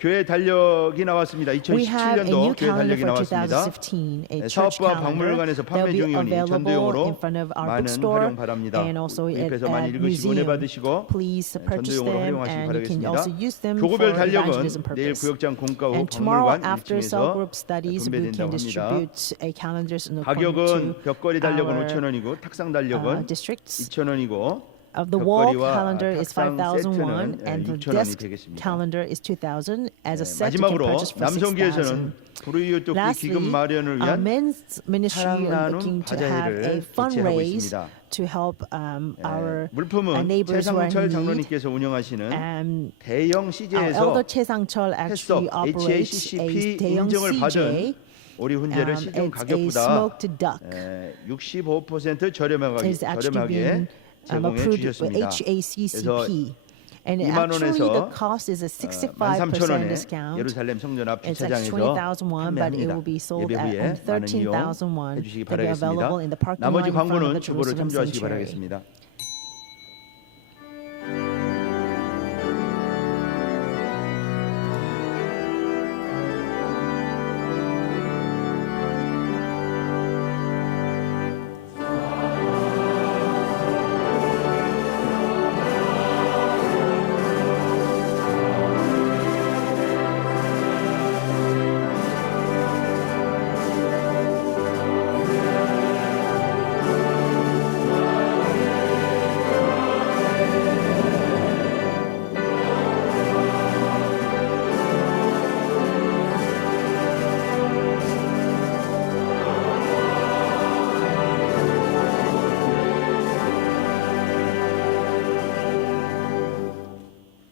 교회 달력이 나왔습니다. We have a new 2017년도 교회 calendar 달력이 for 나왔습니다. 2015, a church 사업부와 calendar 박물관에서 that 판매 will be 중이오니 available 전도용으로 in front of our 많은 bookstore 활용 바랍니다. and also at 구입해서 많이 읽으시고 은혜 museum. 받으시고 Please purchase 전도용으로 them 활용하시기 and you can 바라겠습니다. also use them for 교구별 달력은 evangelism 내일 purpose. 구역장 공과 후 And tomorrow 박물관 after cell 1층에서 group studies, we can 분배된다고 합니다. distribute a calendars in according 가격은 to 벽걸이 달력은 our 5,000원이고 탁상 달력은 districts. 2,000원이고 The wall 벽걸이와 calendar is 탁상 5,001 세트는 and the 6,000원이 desk 되겠습니다. calendar is 2,000. As a set, you can 마지막으로 purchase for 남성교회에서는 6,000. 불우이웃 돕기 기금 Lastly, 마련을 our 위한 men's ministry 사랑 are 나눔 looking to have 바자회를 a 개최하고 fundraise 있습니다. to help our 물품은 neighbors who are 최상철 in need. 장로님께서 운영하시는 대형 Our CJ에서 elder Choi Sang-chul actually operates a HACCP 대형 인증을 받은 CJ. 우리 훈제를 시중 It's a 가격보다 smoked duck. 65% 저렴하게 Is actually being 제공해 approved 주셨습니다. with HACCP. And 2만 actually the 원에서 cost is a 65% 13,000원에 discount. 예루살렘 성전 앞 It's at 주차장에서 20,000 won, but it will 판매합니다. be sold 예배 at 후에 많은 이용 13,000 won. 해주시기 They'll be available in the 바라겠습니다. parking 나머지 lot in front of 광고는 the 주보를 Jerusalem 참조하시기 Sanctuary. 바라겠습니다.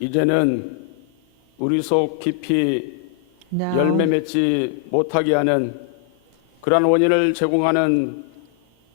이제는 우리 속 깊이 Now, 열매 맺지 못하게 하는 그러한 원인을 제공하는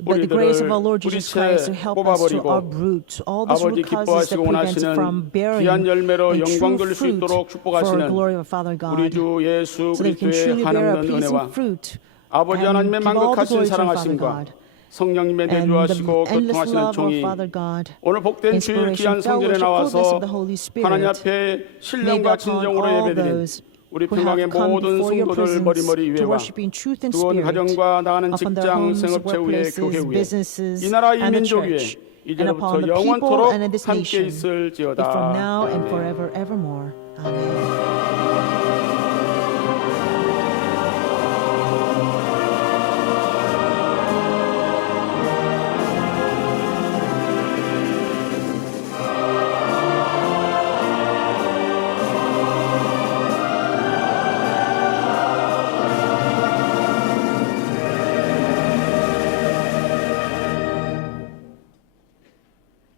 by the grace of our 뿌리들을 Lord Jesus Christ to 뿌리채 help us to 뽑아버리고 uproot all those 아버지 root causes that 기뻐하시고 prevent us 원하시는 from bearing 귀한 열매로 a 영광 true 돌릴 수 fruit 있도록 for 축복하시는 glory of Father 우리 God, 주 예수 so that we can 그리스도의 truly bear a 한없는 pleasing 은혜와 fruit 아버지 and 하나님의 give all the 만극하신 glory to our Father 사랑하심과 God. 성령님의 And the 내주하시고 endless 교통하시는 love of 종이 Father God, 오늘 복된 주일 귀한 inspiration, 성전에 fellowship, fullness 나와서 of the Holy 하나님 Spirit, 앞에 may be 신령과 upon 진정으로 all 예배드린 those 우리 who 평강의 have come 모든 before your 성도들 presence 머리머리 to 위에와 worship in truth and 뜨거운 spirit, 가정과 나가는 upon their 직장, homes, 생업체 위에 workplaces, 교회 위에 businesses, 이 나라 이 and the 민족 위에 church, and 이제로부터 upon the people 영원토록 and in this 함께 nation, is 있을지어다. from now and 아멘. forever, evermore. Amen.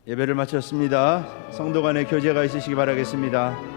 예배를 마쳤습니다. 성도 간의 교제가 있으시기 바라겠습니다.